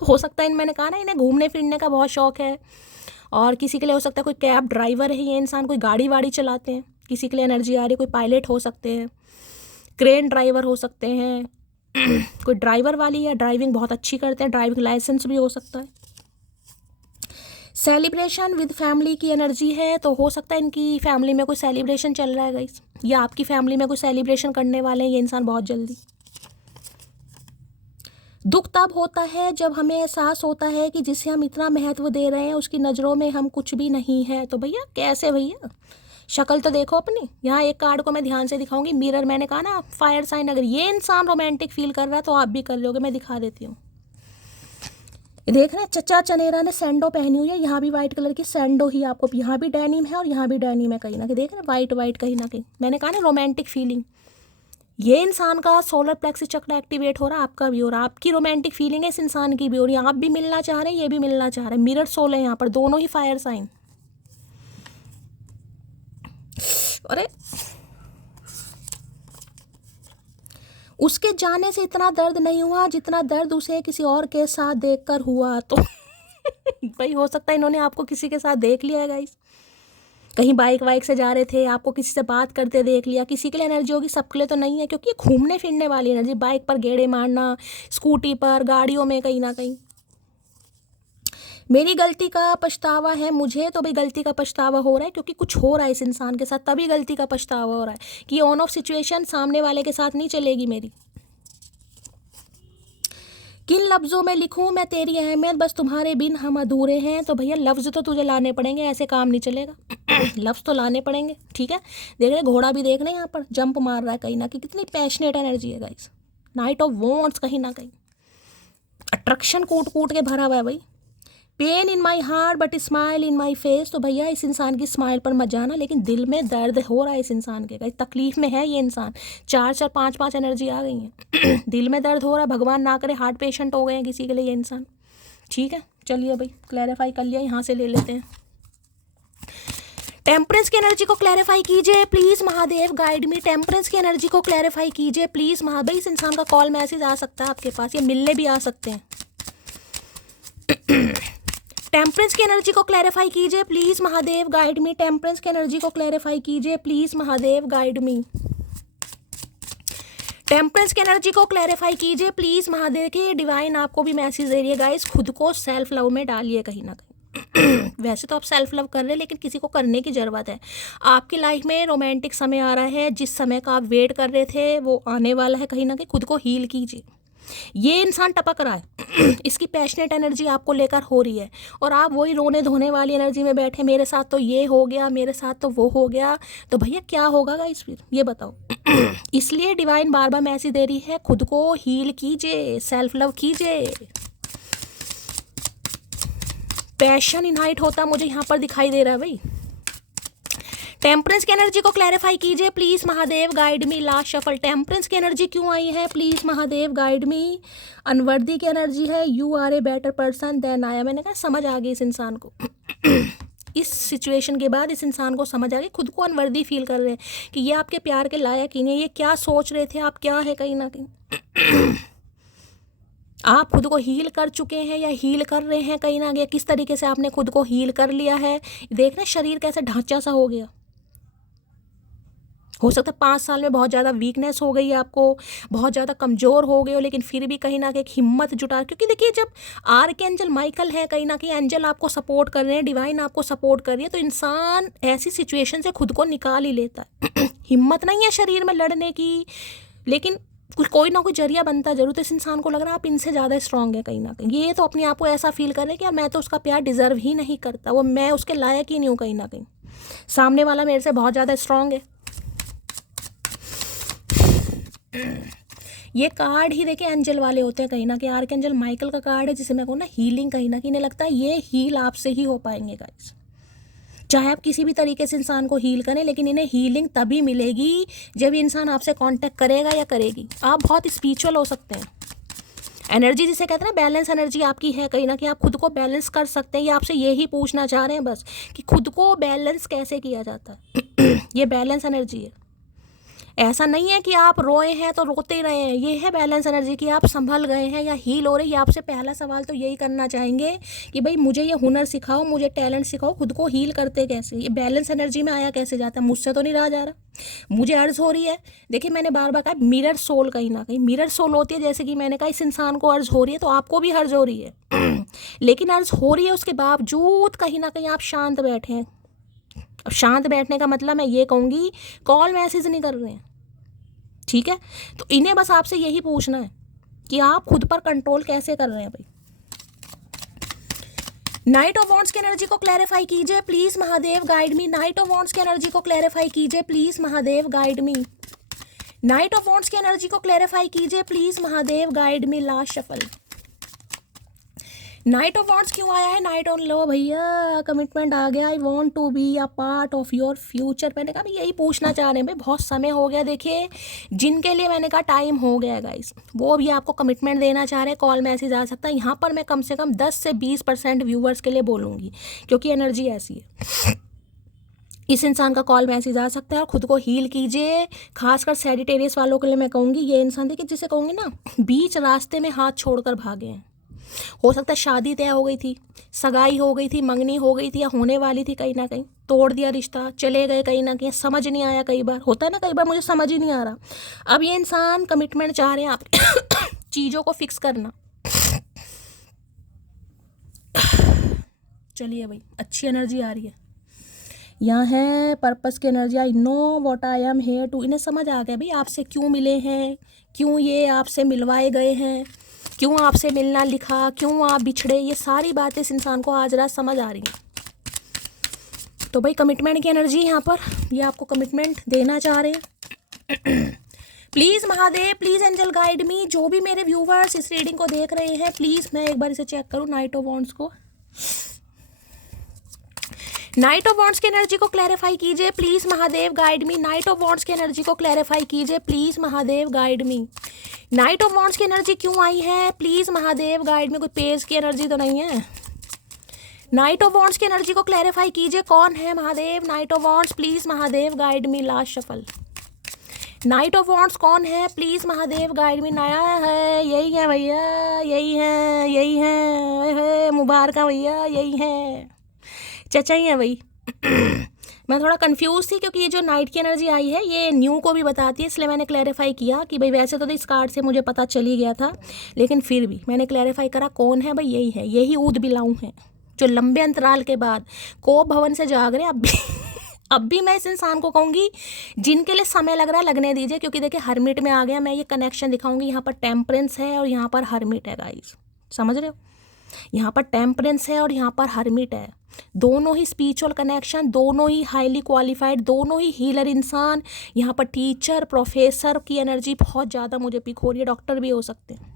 हो सकता है मैंने कहा ना इन्हें घूमने फिरने का बहुत शौक है। और किसी के लिए हो सकता है कोई कैब ड्राइवर है ये इंसान, कोई गाड़ी वाड़ी चलाते हैं। किसी के लिए एनर्जी आ रही है, कोई पायलट हो सकते हैं, क्रेन ड्राइवर हो सकते हैं, कोई ड्राइवर वाली या ड्राइविंग बहुत अच्छी करते हैं, ड्राइविंग लाइसेंस भी हो सकता है। सेलिब्रेशन विद फैमिली की एनर्जी है, तो हो सकता है इनकी फैमिली में कोई सेलिब्रेशन चल रहा है गाइस, या आपकी फैमिली में कोई सेलिब्रेशन करने वाले हैं ये इंसान बहुत जल्दी। दुख तब होता है जब हमें एहसास होता है कि जिसे हम इतना महत्व दे रहे हैं उसकी नज़रों में हम कुछ भी नहीं है। तो भैया कैसे भैया, शक्ल तो देखो अपनी। यहाँ एक कार्ड को मैं ध्यान से दिखाऊंगी, मिरर। मैंने कहा ना फायर साइन, अगर ये इंसान रोमांटिक फील कर रहा है तो आप भी कर लोगे। मैं दिखा देती हूँ। देख रहे हैं चचा चनेरा ने सैंडो पहनी हुई है, यहाँ भी वाइट कलर की सैंडो ही आपको, यहाँ भी डेनिम है और यहाँ भी डेनिम है कहीं ना कहीं। देख रहे हैं वाइट वाइट कहीं ना कहीं। मैंने कहा ना रोमांटिक फीलिंग, ये इंसान का सोलर प्लेक्सी चक्र एक्टिवेट हो रहा है, आपका भी हो रहा है। आपकी रोमांटिक फीलिंग है इस इंसान की भी हो रही है, आप भी मिलना चाह रहे हैं, ये भी मिलना चाह रहे हैं। मिरर सोल है यहाँ पर, दोनों ही फायर साइन। अरे उसके जाने से इतना दर्द नहीं हुआ जितना दर्द उसे किसी और के साथ देखकर हुआ। तो भाई हो सकता है इन्होंने आपको किसी के साथ देख लिया है गाइस। कहीं बाइक वाइक से जा रहे थे, आपको किसी से बात करते देख लिया, किसी के लिए एनर्जी होगी, सबके लिए तो नहीं है, क्योंकि ये घूमने फिरने वाली एनर्जी, बाइक पर गेड़े मारना, स्कूटी पर, गाड़ियों में कहीं ना कहीं। मेरी गलती का पछतावा है, मुझे तो भाई गलती का पछतावा हो रहा है, क्योंकि कुछ हो रहा है इस इंसान के साथ, तभी गलती का पछतावा हो रहा है कि ऑन ऑफ सिचुएशन सामने वाले के साथ नहीं चलेगी मेरी। किन लफ्ज़ों में लिखूं मैं तेरी अहमियत, बस तुम्हारे बिन हम अधूरे हैं। तो भैया लफ्ज़ तो तुझे लाने पड़ेंगे, ऐसे काम नहीं चलेगा। लफ्ज़ तो लाने पड़ेंगे, ठीक है। देख रहे घोड़ा भी, देख रहे हैं यहाँ पर जंप मार रहा है कहीं ना कहीं, कितनी पैशनेट एनर्जी है गाइस। नाइट ऑफ वॉन्ट्स, कहीं ना कहीं अट्रैक्शन कूट कूट के भरा हुआ है भाई। Pain in my heart but smile in my face. तो भैया इस इंसान की स्माइल पर मत जाना, लेकिन दिल में दर्द हो रहा है इस इंसान के, तकलीफ में है ये इंसान। 4 5 एनर्जी आ गई है। दिल में दर्द हो रहा है, भगवान ना करे हार्ट पेशेंट हो गए हैं किसी के लिए ये इंसान, ठीक है। चलिए भाई क्लैरिफाई कर लिया, यहाँ से ले लेते हैं। टेम्परेंस की एनर्जी को क्लैरिफाई कीजिए please Mahadev, guide me. Temperance की एनर्जी को क्लैरिफाई कीजिए प्लीज महादेव। इस इंसान का कॉल मैसेज आ सकता है आपके पास, ये मिलने भी आ सकते हैं। टेम्परेंस की एनर्जी को क्लैरिफाई कीजिए please Mahadev, guide me. Temperance की एनर्जी को क्लैरिफाई कीजिए please Mahadev, guide me. Temperance की एनर्जी को क्लैरिफाई कीजिए प्लीज महादेव। की डिवाइन आपको भी मैसेज दे रही है गाइस, खुद को सेल्फ लव में डालिए कहीं ना कहीं। वैसे तो आप सेल्फ लव कर रहे हैं, लेकिन किसी को करने की ज़रूरत है। आपकी लाइफ में रोमांटिक समय आ रहा है, जिस समय का आप वेट कर रहे थे वो आने वाला है कहीं ना कहीं। खुद को हील कीजिए। ये इंसान टपक रहा है, इसकी पैशनेट एनर्जी आपको लेकर हो रही है, और आप वही रोने धोने वाली एनर्जी में बैठे, मेरे साथ तो ये हो गया, मेरे साथ तो वो हो गया। तो भैया क्या होगा गाइस फिर, ये बताओ। इसलिए डिवाइन बार बार मैसेज दे रही है, खुद को हील कीजिए, सेल्फ लव कीजिए। पैशन इनहाइट होता मुझे यहाँ पर दिखाई दे रहा है भाई। टेम्परेंस की एनर्जी को क्लैरिफाई कीजिए please Mahadev, guide me. Last shuffle, temperance की एनर्जी क्यों आई है please Mahadev, guide me. Unworthy की एनर्जी है, you are a better person than I am. मैंने कहा समझ आ गई इस इंसान को। इस सिचुएशन के बाद इस इंसान को समझ आ गई, खुद को अनवर्दी फील कर रहे हैं कि ये आपके प्यार के लायक ही नहीं। ये क्या सोच रहे थे आप, क्या है कहीं ना कहीं। आप खुद को हील कर चुके हैं या हील कर रहे हैं कहीं ना कहीं, किस तरीके से आपने खुद को हील कर लिया है। देख रहे शरीर कैसे ढांचा सा हो गया। हो सकता है 5 साल में बहुत ज़्यादा वीकनेस हो गई है आपको, बहुत ज़्यादा कमज़ोर हो गए हो, लेकिन फिर भी कहीं ना कहीं हिम्मत जुटा, क्योंकि देखिए जब आर्कएंजल माइकल है कहीं ना कहीं, एंजल आपको सपोर्ट कर रहे हैं, डिवाइन आपको सपोर्ट कर रही है, तो इंसान ऐसी सिचुएशन से खुद को निकाल ही लेता है। हिम्मत नहीं है शरीर में लड़ने की, लेकिन कोई ना कोई जरिया बनता जरूर। तो इस इंसान को लग रहा है आप इनसे ज़्यादा स्ट्रांग है कहीं ना कहीं। ये तो अपने आप को ऐसा फील कर रहे हैं कि यार मैं तो उसका प्यार डिजर्व ही नहीं करता, वो मैं उसके लायक ही नहीं हूँ कहीं ना कहीं, सामने वाला मेरे से बहुत ज़्यादा स्ट्रांग है। ये कार्ड ही देखिए एंजल वाले होते हैं कहीं ना कहीं। आर्कएंजल माइकल का कार्ड है, जिसे मैं कहूँ ना हीलिंग, कहीं ना कहीं इन्हें लगता है ये हील आपसे ही हो पाएंगे गाइस। चाहे आप किसी भी तरीके से इंसान को हील करें, लेकिन इन्हें हीलिंग तभी मिलेगी जब इंसान आपसे कांटेक्ट करेगा या करेगी। आप बहुत स्पिरिचुअल हो सकते हैं, एनर्जी जिसे कहते हैं ना बैलेंस एनर्जी आपकी है कहीं ना कहीं, आप खुद को बैलेंस कर सकते हैं। ये आपसे यही पूछना चाह रहे हैं बस कि खुद को बैलेंस कैसे किया जाता है। ये बैलेंस एनर्जी है। ऐसा नहीं है कि आप रोए हैं तो रोते ही रहे हैं, ये है बैलेंस एनर्जी कि आप संभल गए हैं या हील हो रही है। आपसे पहला सवाल तो यही करना चाहेंगे कि भाई मुझे ये हुनर सिखाओ, मुझे टैलेंट सिखाओ, खुद को हील करते कैसे, ये बैलेंस एनर्जी में आया कैसे जाता है। मुझसे तो नहीं रहा जा रहा, मुझे अर्ज हो रही है। देखिए मैंने बार बार कहा मिरर सोल, कहीं ना कहीं मिरर सोल होती है। जैसे कि मैंने कहा इस इंसान को अर्ज हो रही है तो आपको भी अर्ज हो रही है। लेकिन अर्ज हो रही है उसके बावजूद कहीं ना कहीं आप शांत बैठे हैं। अब शांत बैठने का मतलब मैं ये कहूँगी कॉल मैसेज नहीं कर रहे हैं, ठीक है। तो इन्हें बस आपसे यही पूछना है कि आप खुद पर कंट्रोल कैसे कर रहे हैं भाई। नाइट ऑफ वॉन्ट्स की एनर्जी को क्लैरिफाई कीजिए please Mahadev, guide me. Knight of wants की एनर्जी को क्लैरिफाई कीजिए please Mahadev, guide me. Knight of wants की एनर्जी को क्लैरिफाई कीजिए please Mahadev, guide me. Last shuffle, night of wants क्यों आया है। नाइट ऑन लो भैया, कमिटमेंट आ गया। I want to be a part of your future. मैंने कहा यही पूछना चाह रहे हैं भाई, बहुत समय हो गया। देखिए जिनके लिए मैंने कहा टाइम हो गया गाइस, वो भी आपको कमिटमेंट देना चाह रहे हैं, कॉल मैसेज आ सकता है। यहाँ पर मैं कम से कम 10 से 20% व्यूवर्स के लिए बोलूँगी, क्योंकि एनर्जी ऐसी है। इस इंसान का कॉल मैसेज आ सकता है और खुद को हील कीजिए। खासकर सैजिटेरियस वालों के लिए मैं कहूँगी, ये इंसान देखिए जिसे कहूँगी ना बीच रास्ते में हाथ छोड़कर भागे हैं, हो सकता है शादी तय हो गई थी, सगाई हो गई थी, मंगनी हो गई थी या होने वाली थी, कहीं ना कहीं तोड़ दिया रिश्ता, चले गए कहीं ना कहीं, समझ नहीं आया, कई बार होता है ना, कई बार मुझे समझ ही नहीं आ रहा। अब ये इंसान कमिटमेंट चाह रहे हैं आप चीज़ों को फिक्स करना। चलिए भाई, अच्छी एनर्जी आ रही है। यहाँ है पर्पस की energy. I know what I am here to. इन्हें समझ आ गया भाई आपसे क्यों मिले हैं, क्यों ये आपसे मिलवाए गए हैं, क्यों आपसे मिलना लिखा, क्यों आप बिछड़े, ये सारी बातें इस इंसान को आज रात समझ आ रही हैं। तो भाई कमिटमेंट की एनर्जी यहाँ पर, ये आपको कमिटमेंट देना चाह रहे हैं। Please Mahadev, please angel guide me. जो भी मेरे व्यूवर्स इस रीडिंग को देख रहे हैं, प्लीज़ मैं एक बार इसे चेक करूँ, नाइट ऑफ वॉन्ड्स को। नाइट ऑफ वॉन्ड्स की एनर्जी को क्लैरिफाई कीजिए please Mahadev, guide me. Knight of wands की एनर्जी को क्लैरिफाई कीजिए please Mahadev, guide me. Knight of wands की एनर्जी क्यों आई है, प्लीज़ महादेव गाइड मी। कोई पेज की एनर्जी तो नहीं है? नाइट ऑफ वॉन्ड्स की एनर्जी को क्लैरिफाई कीजिए, कौन है Mahadev? Night of wands please Mahadev guide me. Last shuffle. Night of wands कौन है, प्लीज़ महादेव गाइड मी। नया है, यही है भैया, यही है, यही है, मुबारक भैया, यही है, चचा ही है भाई। मैं थोड़ा कंफ्यूज थी क्योंकि ये जो नाइट की एनर्जी आई है ये न्यू को भी बताती है, इसलिए मैंने क्लैरिफाई किया कि भाई वैसे तो इस कार्ड से मुझे पता चल ही गया था, लेकिन फिर भी मैंने क्लैरिफाई करा कौन है भाई, यही है, यही ऊद बिलाऊ है जो लंबे अंतराल के बाद कोप भवन से जाग रहे हैं। अब भी मैं इस इंसान को कहूँगी जिनके लिए समय लग रहा है लगने दीजिए, क्योंकि देखिए हरमिट में आ गया। मैं ये कनेक्शन दिखाऊंगी, यहाँ पर टेम्परेंस है और यहाँ पर हरमिट है गाइस, समझ रहे हो? यहाँ पर टेम्परेंस है और यहाँ पर हरमिट है, दोनों ही स्पिरिचुअल कनेक्शन, दोनों ही हाईली क्वालिफाइड, दोनों ही हीलर इंसान। यहाँ पर टीचर प्रोफेसर की एनर्जी बहुत ज़्यादा मुझे पिक हो रही है, डॉक्टर भी हो सकते हैं।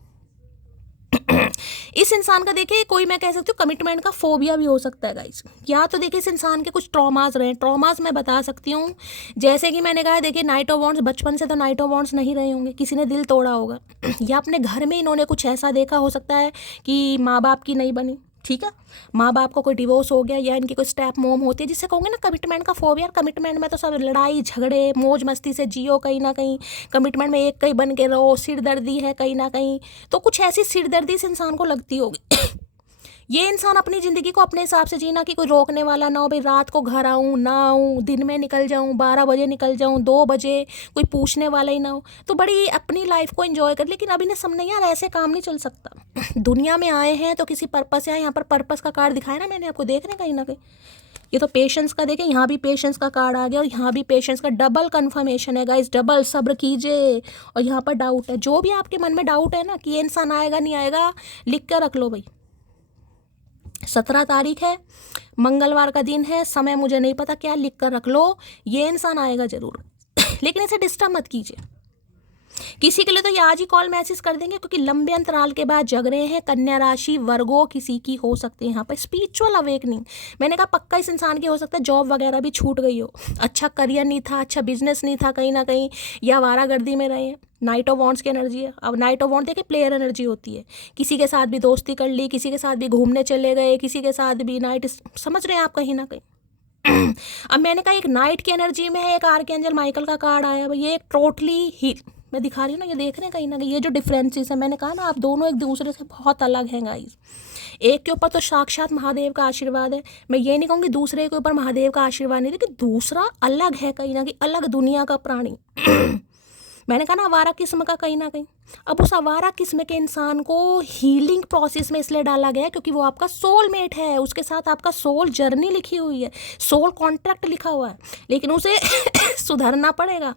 इस इंसान का देखिए कोई, मैं कह सकती हूँ कमिटमेंट का फोबिया भी हो सकता है गाइस। या तो देखिए इस इंसान के कुछ ट्रॉमास रहे, ट्रॉमास मैं बता सकती हूँ, जैसे कि मैंने कहा देखिए नाइट ऑफ वॉन्ड्स, बचपन से तो नाइट ऑफ वॉन्ड्स नहीं रहे होंगे, किसी ने दिल तोड़ा होगा, या अपने घर में इन्होंने कुछ ऐसा देखा हो सकता है कि माँ बाप की नहीं बनी, ठीक है, माँ बाप को कोई डिवोर्स हो गया, या इनकी कोई स्टेप मोम होती है, जिससे कहूँगे ना कमिटमेंट का फोबिया। कमिटमेंट में तो सब लड़ाई झगड़े मौज मस्ती से जियो, कहीं ना कहीं कमिटमेंट में एक कहीं बन के रहो, सिरदर्दी है कहीं ना कहीं, तो कुछ ऐसी सिरदर्दी इस इंसान को लगती होगी। ये इंसान अपनी ज़िंदगी को अपने हिसाब से जीना, कि कोई रोकने वाला ना हो, भाई रात को घर आऊँ ना आऊँ, दिन में निकल जाऊँ, 12 बजे निकल जाऊँ, 2 बजे, कोई पूछने वाला ही ना हो, तो बड़ी अपनी लाइफ को एंजॉय कर। लेकिन अभी ने समझ नहीं, यार ऐसे काम नहीं चल सकता। दुनिया में आए हैं तो किसी पर्पस से आए। यहाँ पर पर्पस का कार्ड दिखाया ना मैंने आपको, देख रहे हैं कहीं ना कहीं, ये तो पेशेंस का देखें, यहाँ भी पेशेंस का कार्ड आ गया और यहाँ भी पेशेंस का, डबल कंफर्मेशन है गाइस, डबल सब्र कीजिए। और यहाँ पर डाउट है, जो भी आपके मन में डाउट है ना कि ये इंसान आएगा नहीं आएगा, लिख कर रख लो भाई। 17 तारीख है, मंगलवार का दिन है, समय मुझे नहीं पता क्या, लिख कर रख लो, ये इंसान आएगा जरूर। लेकिन इसे डिस्टर्ब मत कीजिए। किसी के लिए तो ये आज ही कॉल मैसेज कर देंगे, क्योंकि लंबे अंतराल के बाद जग रहे हैं। कन्या राशि, वर्गो किसी की हो सकती है यहाँ पर स्पिरिचुअल अवेकनिंग। मैंने कहा पक्का इस इंसान की हो सकता है जॉब वगैरह भी छूट गई हो, अच्छा करियर नहीं था, अच्छा बिजनेस नहीं था कहीं ना कहीं, या आवारागर्दी में रहे हैं। नाइट ऑफ वॉन्ड्स की एनर्जी है। अब नाइट ऑफ वॉन्ड देखिए प्लेयर एनर्जी होती है, किसी के साथ भी दोस्ती कर ली, किसी के साथ भी घूमने चले गए, किसी के साथ भी नाइट, समझ रहे हैं आप कहीं ना कहीं। अब मैंने कहा एक नाइट की एनर्जी में है, एक आर्कएंजल माइकल का कार्ड आया, ये एक टोटली ही मैं दिखा रही हूँ ना, ये देख रहे हैं कहीं ना कहीं, ये जो डिफरेंसेस है, मैंने कहा ना आप दोनों एक दूसरे से बहुत अलग हैं गाइस। एक के ऊपर तो साक्षात महादेव का आशीर्वाद है, मैं ये नहीं कहूँगी दूसरे के ऊपर महादेव का आशीर्वाद नहीं, लेकिन दूसरा अलग है कहीं ना कहीं, अलग दुनिया का प्राणी। मैंने कहा ना आवारा किस्म का कहीं ना कहीं। अब उस आवारा किस्म के इंसान को हीलिंग प्रोसेस में इसलिए डाला गया है क्योंकि वो आपका सोलमेट है, उसके साथ आपका सोल जर्नी लिखी हुई है, सोल कॉन्ट्रैक्ट लिखा हुआ है, लेकिन उसे सुधरना पड़ेगा।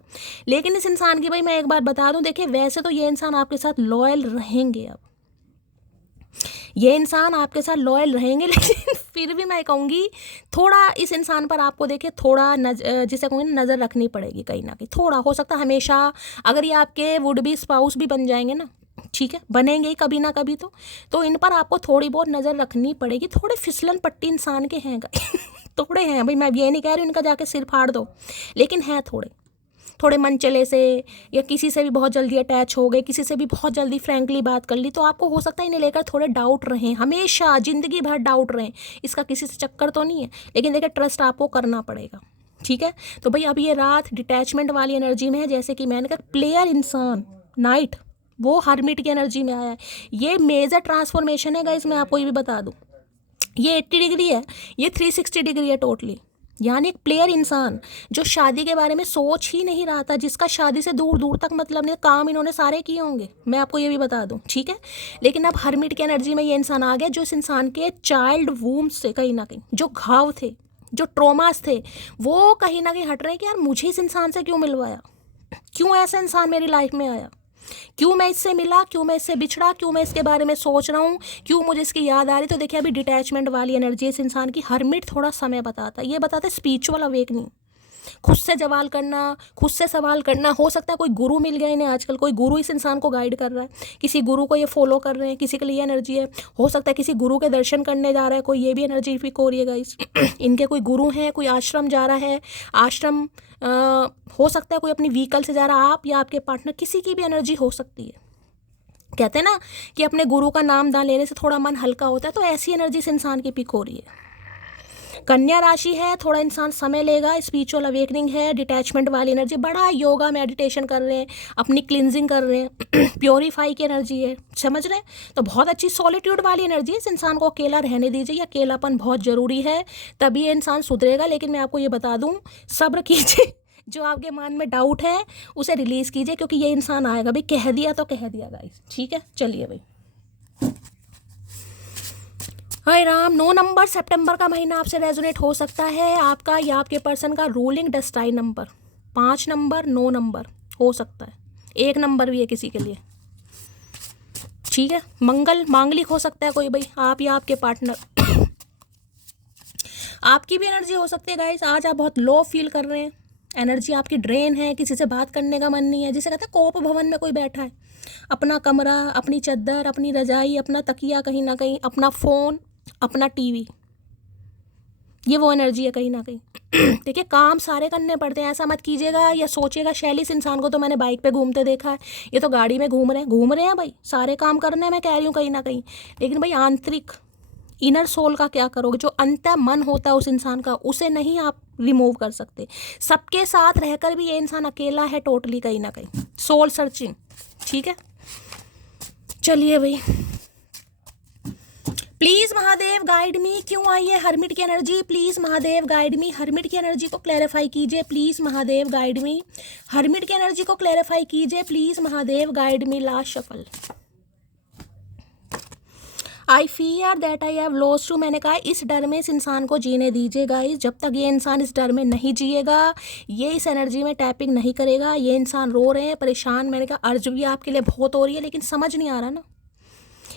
लेकिन इस इंसान की भाई मैं एक बात बता दूं, देखिए वैसे तो ये इंसान आपके साथ लॉयल रहेंगे, अब ये इंसान आपके साथ लॉयल रहेंगे, लेकिन फिर भी मैं कहूँगी थोड़ा इस इंसान पर आपको देखिए थोड़ा जिसे कहूँगी नज़र रखनी पड़ेगी कहीं ना कहीं। थोड़ा हो सकता है हमेशा, अगर ये आपके वुड बी स्पाउस भी बन जाएंगे ना, ठीक है, बनेंगे ही कभी ना कभी, तो इन पर आपको थोड़ी बहुत नज़र रखनी पड़ेगी। थोड़े फिसलन पट्टी इंसान के हैं थोड़े हैं भाई, मैं ये नहीं कह रही इनका जाके सिर फाड़ दो, लेकिन हैं थोड़े मन चले से, या किसी से भी बहुत जल्दी अटैच हो गए, किसी से भी बहुत जल्दी फ्रैंकली बात कर ली, तो आपको हो सकता है इन्हें लेकर थोड़े डाउट रहें, हमेशा ज़िंदगी भर डाउट रहें। इसका किसी से चक्कर तो नहीं है, लेकिन देखिए ट्रस्ट आपको करना पड़ेगा, ठीक है। तो भाई अब ये रात डिटैचमेंट वाली एनर्जी में है, जैसे कि मैंने कहा प्लेयर इंसान, नाइट वो हर्मिट की एनर्जी में आया है। ये मेजर ट्रांसफॉर्मेशन है गाइस, मैं आपको ये भी बता दूं। ये 80 डिग्री है, ये 360 डिग्री है टोटली। यानी एक प्लेयर इंसान जो शादी के बारे में सोच ही नहीं रहा था, जिसका शादी से दूर दूर तक मतलब नहीं, काम इन्होंने सारे किए होंगे, मैं आपको ये भी बता दूं, ठीक है। लेकिन अब हर्मिट की एनर्जी में ये इंसान आ गया, जो इस इंसान के चाइल्ड वूम्ब से कहीं ना कहीं जो घाव थे, जो ट्रोमास थे, वो कहीं ना कहीं हट रहे हैं कि यार मुझे इस इंसान से क्यों मिलवाया, क्यों ऐसा इंसान मेरी लाइफ में आया, क्यों मैं इससे मिला, क्यों मैं इससे बिछड़ा, क्यों मैं इसके बारे में सोच रहा हूँ, क्यों मुझे इसकी याद आ रही। तो देखिए अभी डिटैचमेंट वाली एनर्जी इस इंसान की। हर्मिट थोड़ा समय बताता है, ये बताता है स्पिरिचुअल अवेकनिंग, खुद से सवाल करना, खुद से सवाल करना। हो सकता है कोई गुरु मिल गया इन्हें आजकल, कोई गुरु इस इंसान को गाइड कर रहा है, किसी गुरु को ये फॉलो कर रहे हैं, किसी के लिए एनर्जी है। हो सकता है किसी गुरु के दर्शन करने जा रहा है कोई, ये भी एनर्जी पिक हो रही है गाइस। इनके कोई गुरु हैं, कोई आश्रम जा रहा है, आश्रम हो सकता है कोई अपनी व्हीकल से जा रहा है, आप या आपके पार्टनर, किसी की भी एनर्जी हो सकती है। कहते हैं ना कि अपने गुरु का नाम दान लेने से थोड़ा मन हल्का होता है, तो ऐसी एनर्जी इस इंसान की पिक हो रही है। कन्या राशि है, थोड़ा इंसान समय लेगा, स्पिरिचुअल अवेकनिंग है, डिटैचमेंट वाली एनर्जी, बड़ा योगा मेडिटेशन कर रहे हैं, अपनी क्लिनजिंग कर रहे हैं, प्योरीफाई की एनर्जी है, समझ रहे हैं। तो बहुत अच्छी सॉलिट्यूड वाली एनर्जी है। इस इंसान को अकेला रहने दीजिए, या अकेलापन बहुत ज़रूरी है, तभी ये इंसान सुधरेगा। लेकिन मैं आपको ये बता दूँ, सब्र कीजिए, जो आपके मन में डाउट है उसे रिलीज़ कीजिए, क्योंकि ये इंसान आएगा भाई, कह दिया तो कह दिया गाइस, ठीक है। चलिए भाई, हाय राम। 9 नंबर सितंबर का महीना आपसे रेजोनेट हो सकता है, आपका या आपके पर्सन का ruling destined number 5 number 9 number हो सकता है, 1 नंबर भी है किसी के लिए, ठीक है। मंगल मांगलिक हो सकता है कोई भाई, आप या आपके पार्टनर। आपकी भी एनर्जी हो सकती है गाइस, आज आप बहुत लो फील कर रहे हैं, एनर्जी आपकी ड्रेन है, किसी से बात करने का मन नहीं है। जिसे कहते हैं कोप भवन में कोई बैठा है, अपना कमरा, अपनी चद्दर, अपनी रजाई, अपना तकिया, कहीं ना कहीं अपना फ़ोन, अपना टीवी, ये वो एनर्जी है कहीं ना कहीं। देखिए काम सारे करने पड़ते हैं, ऐसा मत कीजिएगा या सोचिएगा शैली इस इंसान को तो मैंने बाइक पे घूमते देखा है, ये तो गाड़ी में घूम रहे हैं भाई, सारे काम करने हैं, मैं कह रही हूँ कहीं ना कहीं। लेकिन भाई आंतरिक इनर सोल का क्या करोगे, जो अंत मन होता है उस इंसान का, उसे नहीं आप रिमूव कर सकते। सबके साथ रहकर भी ये इंसान अकेला है टोटली कहीं ना कहीं, सोल सर्चिंग, ठीक है। चलिए भाई, प्लीज़ महादेव गाइड मी, क्यों आई है हर्मिट की energy, please Mahadev guide me, hermit की एनर्जी को क्लैरिफाई कीजिए, please Mahadev guide me, hermit की एनर्जी को क्लैरिफाई कीजिए, please Mahadev guide me. Last shuffle, I fear that I have lost too. मैंने कहा इस डर में इस इंसान को जीने दीजिए गाइस, जब तक ये इंसान इस डर में नहीं जिएगा, ये इस एनर्जी में टैपिंग नहीं करेगा। ये इंसान रो रहे हैं, परेशान, मैंने कहा अर्ज भी आपके लिए बहुत हो रही है, लेकिन समझ नहीं आ रहा ना।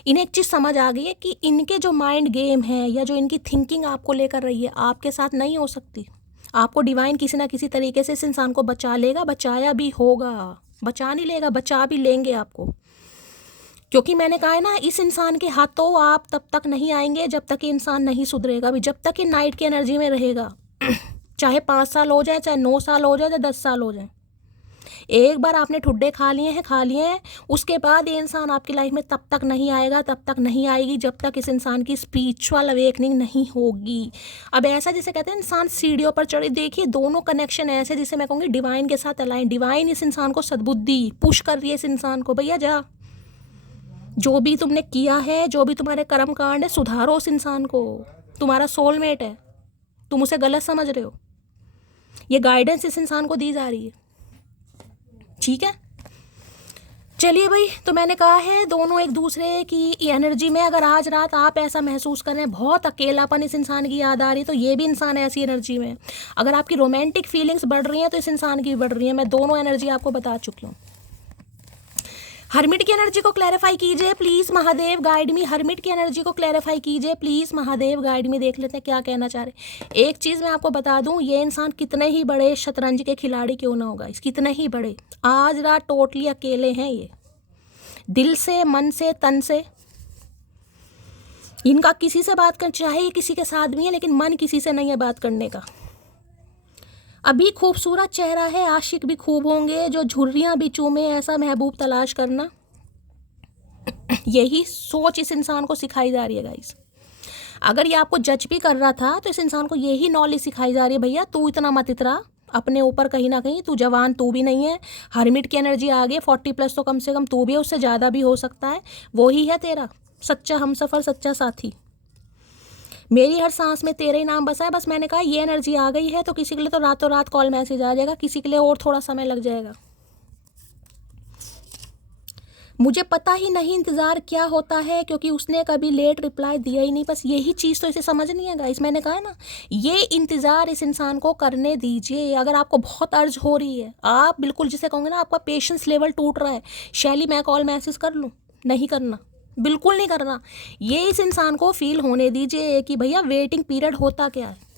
इन्हें एक चीज़ समझ आ गई है कि इनके जो माइंड गेम है या जो इनकी थिंकिंग आपको लेकर रही है, आपके साथ नहीं हो सकती। आपको डिवाइन किसी ना किसी तरीके से इस इंसान को बचा लेगा, बचाया भी होगा, बचा नहीं लेगा, बचा भी लेंगे आपको। क्योंकि मैंने कहा है ना, इस इंसान के हाथों आप तब तक नहीं आएंगे जब तक ये इंसान नहीं सुधरेगा भी, जब तक ये नाइट की एनर्जी में रहेगा। चाहे 5 साल हो जाए, चाहे 9 साल हो जाए, चाहे 10 साल हो जाए, एक बार आपने ठुड्डे खा लिए हैं, उसके बाद ये इंसान आपकी लाइफ में तब तक नहीं आएगा, तब तक नहीं आएगी जब तक इस इंसान की स्पिरिचुअल अवेकनिंग नहीं होगी। अब ऐसा जिसे कहते हैं इंसान सीढ़ियों पर चढ़े, देखिए दोनों कनेक्शन ऐसे जिसे मैं कहूँगी डिवाइन के साथ अलाइन। डिवाइन इस इंसान को सद्बुद्धि पुश कर रही है इस इंसान को, भैया जा, जो भी तुमने किया है, जो भी तुम्हारे कर्म कांड है, सुधारो उस इंसान को, तुम्हारा सोलमेट है, तुम उसे गलत समझ रहे हो। ये गाइडेंस इस इंसान को दी जा रही है, ठीक है। चलिए भाई, तो मैंने कहा है दोनों एक दूसरे की एनर्जी में, अगर आज रात आप ऐसा महसूस कर रहे हैं, बहुत अकेलापन इस इंसान की याद आ रही है, तो ये भी इंसान ऐसी एनर्जी में। अगर आपकी रोमांटिक फीलिंग्स बढ़ रही हैं तो इस इंसान की बढ़ रही है। मैं दोनों एनर्जी आपको बता चुकी हूँ। हर्मिट की एनर्जी को क्लैरिफाई कीजिए please Mahadev guide me, hermit की एनर्जी को क्लैरिफाई कीजिए प्लीज़ महादेव गाइड मी। देख लेते हैं क्या कहना चाह रहे। एक चीज़ मैं आपको बता दूं, ये इंसान कितने ही बड़े शतरंज के खिलाड़ी क्यों ना होगा, इस कितने ही बड़े, आज रात टोटली अकेले हैं ये, दिल से, मन से, तन से। इनका किसी से बात कर, चाहे ये किसी के साथ भी है, लेकिन मन किसी से नहीं है बात करने का। अभी खूबसूरत चेहरा है, आशिक भी खूब होंगे, जो झुर्रियाँ भी चूमे, ऐसा महबूब तलाश करना। यही सोच इस इंसान को सिखाई जा रही है गाइस। अगर ये आपको जज भी कर रहा था तो इस इंसान को यही नॉलेज सिखाई जा रही है, भैया तू इतना मत इतरा, अपने ऊपर कहीं ना कहीं। तू जवान तू भी नहीं है, हर्मिट की एनर्जी आ गई, 40+ तो कम से कम तू भी है, उससे ज़्यादा भी हो सकता है। वो ही है तेरा सच्चा हमसफ़र, सच्चा साथी। मेरी हर सांस में तेरा ही नाम बसा है। बस मैंने कहा ये एनर्जी आ गई है तो किसी के लिए तो रातों रात कॉल मैसेज आ जाएगा, किसी के लिए और थोड़ा समय लग जाएगा। मुझे पता ही नहीं इंतज़ार क्या होता है, क्योंकि उसने कभी लेट रिप्लाई दिया ही नहीं। बस यही चीज़ तो इसे समझ नहीं है गाइस। मैंने कहा ना, ये इंतज़ार इस इंसान को करने दीजिए। अगर आपको बहुत अर्ज हो रही है, आप बिल्कुल जिसे कहूँगे ना, आपका पेशेंस लेवल टूट रहा है, शैली मैं कॉल मैसेज कर लूँ, नहीं करना, बिल्कुल नहीं करना। ये इस इंसान को फील होने दीजिए कि भैया वेटिंग पीरियड होता क्या है।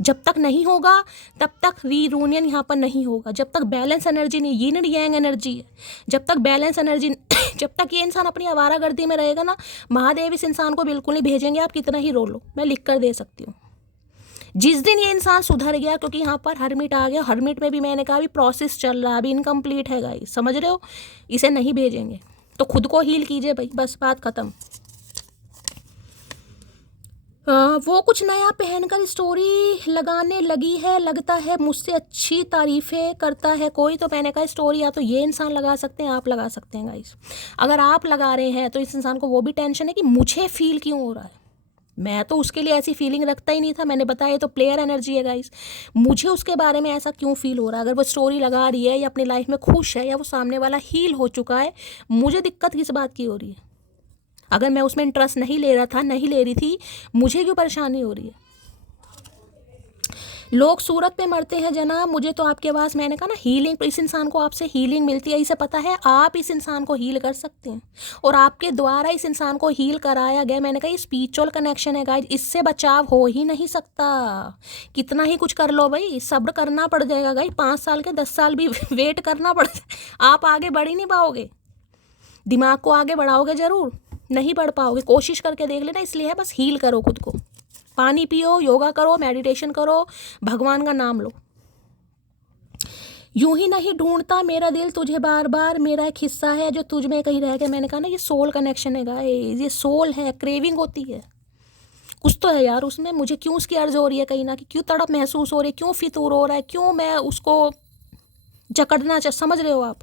जब तक नहीं होगा तब तक रीयूनियन यहाँ पर नहीं होगा। जब तक बैलेंस एनर्जी नहीं, यिन एंड यांग एनर्जी है, जब तक बैलेंस एनर्जी जब तक ये इंसान अपनी आवारागर्दी में रहेगा ना, महादेव इस इंसान को बिल्कुल नहीं भेजेंगे। आप कितना ही रो लो, मैं लिख कर दे सकती हूँ। जिस दिन ये इंसान सुधर गया, क्योंकि यहाँ पर हर्मिट आ गया, हर्मिट में भी मैंने कहा अभी प्रोसेस चल रहा है, अभी इनकम्प्लीट है गाइस, समझ रहे हो, इसे नहीं भेजेंगे। तो खुद को हील कीजिए भाई, बस बात ख़त्म। वो कुछ नया पहनकर स्टोरी लगाने लगी है, लगता है मुझसे अच्छी तारीफ़ें करता है कोई। तो मैंने कहा स्टोरी या तो ये इंसान लगा सकते हैं, आप लगा सकते हैं गाइस। अगर आप लगा रहे हैं तो इस इंसान को वो भी टेंशन है कि मुझे फील क्यों हो रहा है। मैं तो उसके लिए ऐसी फीलिंग रखता ही नहीं था। मैंने बताया तो प्लेयर एनर्जी है गाइस, मुझे उसके बारे में ऐसा क्यों फील हो रहा है। अगर वो स्टोरी लगा रही है या अपनी लाइफ में खुश है, या वो सामने वाला हील हो चुका है, मुझे दिक्कत किस बात की हो रही है। अगर मैं उसमें इंटरेस्ट नहीं ले रहा था, नहीं ले रही थी, मुझे क्यों परेशानी हो रही है। लोग सूरत पे मरते हैं जनाब, मुझे तो आपके पास, मैंने कहा ना, हीलिंग, इस इंसान को आपसे हीलिंग मिलती है। इसे पता है आप इस इंसान को हील कर सकते हैं, और आपके द्वारा इस इंसान को हील कराया गया। मैंने कहा ये स्पिरिचुअल कनेक्शन है गाइस, इससे बचाव हो ही नहीं सकता। कितना ही कुछ कर लो भाई, सब्र करना पड़ जाएगा गाइस। 5 साल के 10 साल भी वेट करना पड़ जाए, आप आगे बढ़ ही नहीं पाओगे। दिमाग को आगे बढ़ाओगे ज़रूर, नहीं बढ़ पाओगे। कोशिश करके देख लेना। इसलिए है बस हील करो खुद को, पानी पियो, योगा करो, मेडिटेशन करो, भगवान का नाम लो। यूं ही नहीं ढूंढता मेरा दिल तुझे बार बार, मेरा एक हिस्सा है जो तुझ में कहीं रह गया। मैंने कहा ना, ये सोल कनेक्शन है गाइस, ये सोल है, क्रेविंग होती है, कुछ तो है यार उसमें। मुझे क्यों उसकी अर्ज हो रही है कहीं ना, कि क्यों तड़प महसूस हो रही है, क्यों फितूर हो रहा है, क्यों मैं उसको जकड़ना समझ रहे हो आप।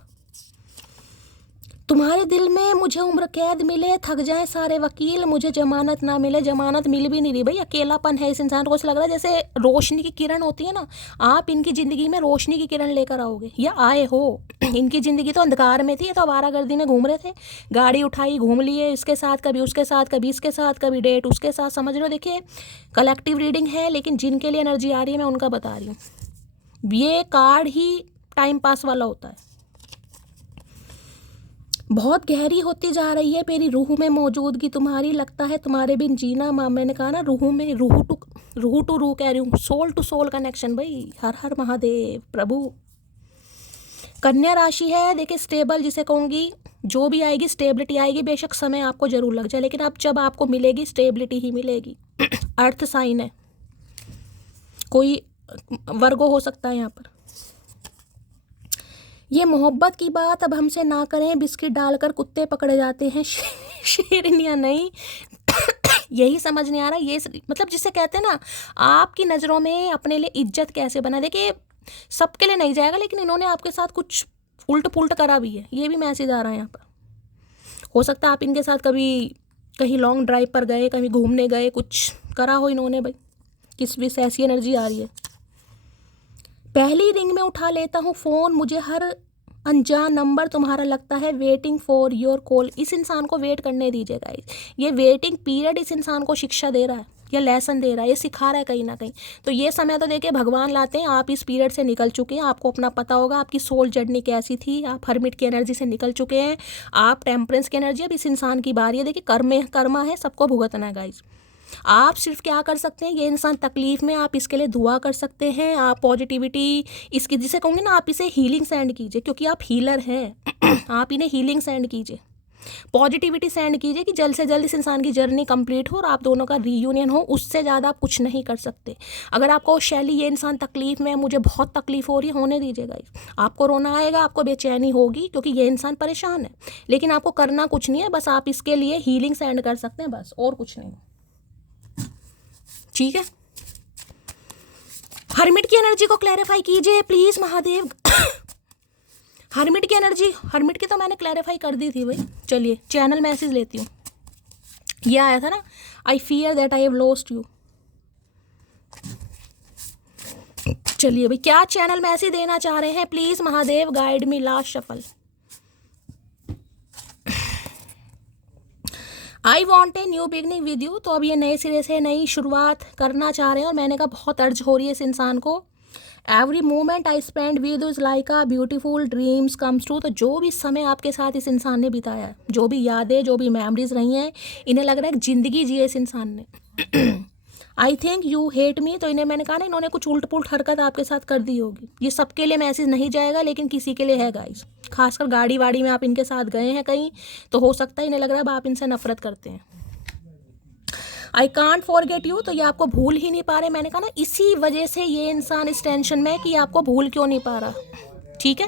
तुम्हारे दिल में मुझे उम्र कैद मिले, थक जाए सारे वकील, मुझे जमानत ना मिले। जमानत मिल भी नहीं रही भाई, अकेलापन है इस इंसान को। ऐसा लग रहा है जैसे रोशनी की किरण होती है ना, आप इनकी ज़िंदगी में रोशनी की किरण लेकर आओगे, या आए हो। इनकी ज़िंदगी तो अंधकार में थी, ये तो आवारागर्दी में घूम रहे थे, गाड़ी उठाई घूम लिए, इसके साथ कभी उसके साथ, कभी इसके साथ, कभी डेट उसके साथ, समझ लो। देखिए कलेक्टिव रीडिंग है, लेकिन जिनके लिए एनर्जी आ रही है मैं उनका बता रही हूँ। ये कार्ड ही टाइम पास वाला होता है। बहुत गहरी होती जा रही है मेरी रूह में मौजूदगी तुम्हारी, लगता है तुम्हारे बिन जीना। माँ मैंने कहा ना, रूह में, रूह टू रूह कह रही हूँ, सोल टू सोल कनेक्शन भाई। हर हर महादेव प्रभु। कन्या राशि है, देखिए स्टेबल जिसे कहूँगी, जो भी आएगी स्टेबिलिटी आएगी। बेशक समय आपको जरूर लग जाए, लेकिन अब जब आपको मिलेगी स्टेबिलिटी ही मिलेगी। अर्थ साइन है, कोई वर्गो हो सकता है यहाँ पर। ये मोहब्बत की बात अब हमसे ना करें, बिस्किट डालकर कुत्ते पकड़े जाते हैं, शेरनिया नहीं। यही समझ नहीं आ रहा, ये मतलब जिसे कहते हैं ना, आपकी नज़रों में अपने लिए इज्जत कैसे बना। देखिए सबके लिए नहीं जाएगा, लेकिन इन्होंने आपके साथ कुछ उल्ट पुल्ट करा भी है, ये भी मैसेज आ रहा है यहाँ पर। हो सकता है आप इनके साथ कभी कहीं लॉन्ग ड्राइव पर गए, कहीं घूमने गए, कुछ करा हो इन्होंने भाई, किस भी से ऐसी एनर्जी आ रही है। पहली रिंग में उठा लेता हूँ फ़ोन, मुझे हर अनजान नंबर तुम्हारा लगता है, वेटिंग फॉर योर कॉल। इस इंसान को वेट करने दीजिए गाइस। ये वेटिंग पीरियड इस इंसान को शिक्षा दे रहा है, या लेसन दे रहा है, ये सिखा रहा है कहीं ना कहीं। तो ये समय तो देखिए भगवान लाते हैं, आप इस पीरियड से निकल चुके हैं, आपको अपना पता होगा आपकी सोल जर्नी कैसी थी। आप हर्मिट की एनर्जी से निकल चुके हैं, आप टेम्परेंस की एनर्जी। अब इस इंसान की बारी है। देखिए कर्मा है, सबको भुगतना है गाइस। आप सिर्फ क्या कर सकते हैं, ये इंसान तकलीफ़ में, आप इसके लिए दुआ कर सकते हैं। आप पॉजिटिविटी इसकी, जिसे कहूँगे ना, आप इसे हीलिंग सेंड कीजिए, क्योंकि आप हीलर हैं। आप इन्हें हीलिंग सेंड कीजिए, पॉजिटिविटी सेंड कीजिए, कि जल्द से जल्द इस इंसान की जर्नी कंप्लीट हो और आप दोनों का रीयूनियन हो। उससे ज़्यादा आप कुछ नहीं कर सकते। अगर आपको शैली ये इंसान तकलीफ़ में, मुझे बहुत तकलीफ़ हो रही है, होने दीजिएगा। आपको रोना आएगा, आपको बेचैनी होगी, क्योंकि ये इंसान परेशान है, लेकिन आपको करना कुछ नहीं है। बस आप इसके लिए हीलिंग सेंड कर सकते हैं, बस और कुछ नहीं। ठीक है, हर्मिट की एनर्जी को क्लैरिफाई कीजिए प्लीज महादेव। हर्मिट की एनर्जी, हर्मिट की तो मैंने क्लैरिफाई कर दी थी भाई। चलिए चैनल मैसेज लेती हूँ। ये आया था ना, आई fear that I have lost you. चलिए भाई, क्या चैनल मैसेज देना चाह रहे हैं please Mahadev, guide me last shuffle. I want a new beginning with you. तो अब ये नए सिरे से नई शुरुआत करना चाह रहे हैं और मैंने कहा बहुत अर्ज हो रही है इस इंसान को। Every moment I spend with is like a beautiful dreams comes true. तो जो भी समय आपके साथ इस इंसान ने बिताया है, जो भी यादें, जो भी मेमोरीज रही हैं, इन्हें लग रहा है ज़िंदगी जी इस इंसान ने। आई थिंक यू हेट मी। तो इन्हें मैंने कहा ना, इन्होंने कुछ उल्ट पुल्ट हरकत आपके साथ कर दी होगी। ये सबके लिए मैसेज नहीं जाएगा, लेकिन किसी के लिए है गाइस। खासकर गाड़ी वाड़ी में आप इनके साथ गए हैं कहीं, तो हो सकता है इन्हें लग रहा है अब आप इनसे नफरत करते हैं। I can't forget you. तो ये आपको भूल ही नहीं पा रहे। मैंने कहा ना, इसी वजह से ये इंसान इस टेंशन में कि आपको भूल क्यों नहीं पा रहा। ठीक है,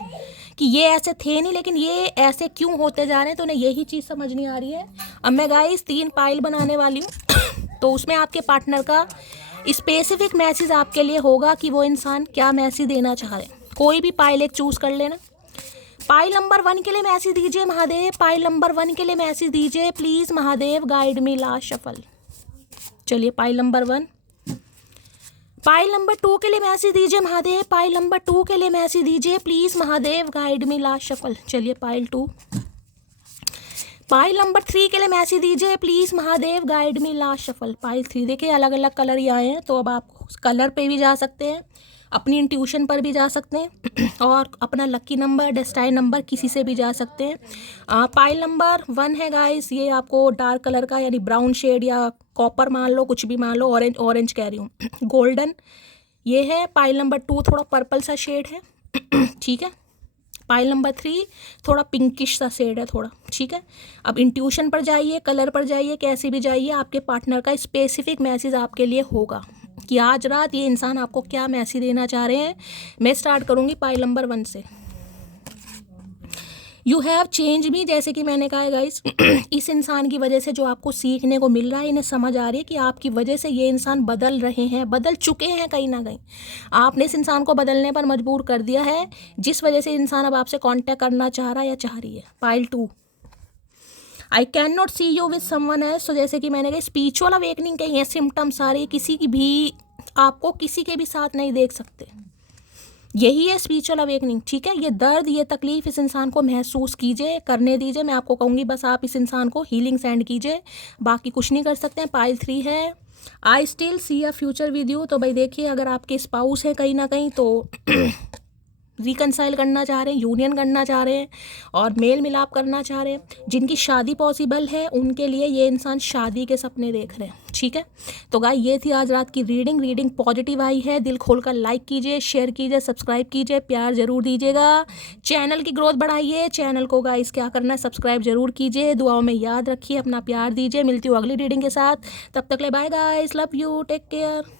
कि ये ऐसे थे नहीं, लेकिन ये ऐसे क्यों होते जा रहे हैं, तो उन्हें यही चीज़ समझ नहीं आ रही है। अब मैं गाइस 3 पाइल बनाने वाली हूँ। तो उसमें आपके पार्टनर का स्पेसिफिक मैसेज आपके लिए होगा कि वो इंसान क्या मैसेज देना चाह रहे हैं। कोई भी पाइल एक चूज़ कर लेना। पाइल नंबर 1 के लिए मैसेज दीजिए महादेव। पाइल नंबर 1 के लिए मैसेज दीजिए please Mahadev, guide me last shuffle. चलिए पाइल नंबर 1। पाइल नंबर 2 के लिए मैसेज दीजिए महादेव। पाइल नंबर 2 के लिए मैसेज दीजिए please Mahadev, guide me last shuffle. चलिए पाइल 2। पाइल नंबर 3 के लिए मैसेज दीजिए please Mahadev, guide me last shuffle. Pile 3। देखिए अलग अलग कलर ही आए हैं, तो अब आप कलर पे भी जा सकते हैं, अपनी इंट्यूशन पर भी जा सकते हैं, और अपना लकी नंबर, डेस्टाइन नंबर, किसी से भी जा सकते हैं। पाइल नंबर 1 है गाइस, ये आपको डार्क कलर का, यानी ब्राउन शेड या कॉपर मान लो, कुछ भी मान लो, ऑरेंज कह रही हूँ, गोल्डन ये है। पाइल नंबर 2 थोड़ा पर्पल सा शेड है। ठीक है। पाइल नंबर 3 थोड़ा पिंकिश सा शेड है थोड़ा। ठीक है। अब इंट्यूशन पर जाइए, कलर पर जाइए, कैसे भी जाइए, आपके पार्टनर का स्पेसिफिक मैसेज आपके लिए होगा कि आज रात ये इंसान आपको क्या मैसेज देना चाह रहे हैं। मैं स्टार्ट करूँगी पाइल नंबर 1 से। यू हैव चेंज मी। जैसे कि मैंने कहा है गाइस, इस इंसान की वजह से जो आपको सीखने को मिल रहा है, इन्हें समझ आ रही है कि आपकी वजह से ये इंसान बदल रहे हैं, बदल चुके हैं कहीं ना कहीं। आपने इस इंसान को बदलने पर मजबूर कर दिया है, जिस वजह से इंसान अब आपसे कांटेक्ट करना चाह रहा है या चाह रही है। Pile 2। I can not see you with someone else. तो जैसे कि मैंने कहा, स्पिरिचुअल अवेकनिंग के ये सिम्टम्स सारे, किसी की भी आपको किसी के भी साथ नहीं देख सकते, यही है स्पिरिचुअल अवेकनिंग। ठीक है। ये दर्द, ये तकलीफ इस इंसान को महसूस कीजिए, करने दीजिए। मैं आपको कहूँगी बस आप इस इंसान को हीलिंग सेंड कीजिए, बाकी कुछ नहीं कर सकते हैं। पाइल 3 है, I still see a future with you. तो भाई देखिए, अगर आपके स्पाउस है कहीं ना कहीं, तो रिकनसाइल करना चाह रहे हैं, यूनियन करना चाह रहे हैं, और मेल मिलाप करना चाह रहे हैं, जिनकी शादी पॉसिबल है, उनके लिए ये इंसान शादी के सपने देख रहे हैं। ठीक है। तो गाइस, ये थी आज रात की रीडिंग पॉजिटिव आई है। दिल खोलकर लाइक कीजिए, शेयर कीजिए, सब्सक्राइब कीजिए, प्यार जरूर दीजिएगा। चैनल की ग्रोथ बढ़ाइए। चैनल को गाइस क्या करना है, सब्सक्राइब जरूर कीजिए, दुआओं में याद रखिए, अपना प्यार दीजिए। मिलती हूँ अगली रीडिंग के साथ, तब तक ले bye guys, love you, take care.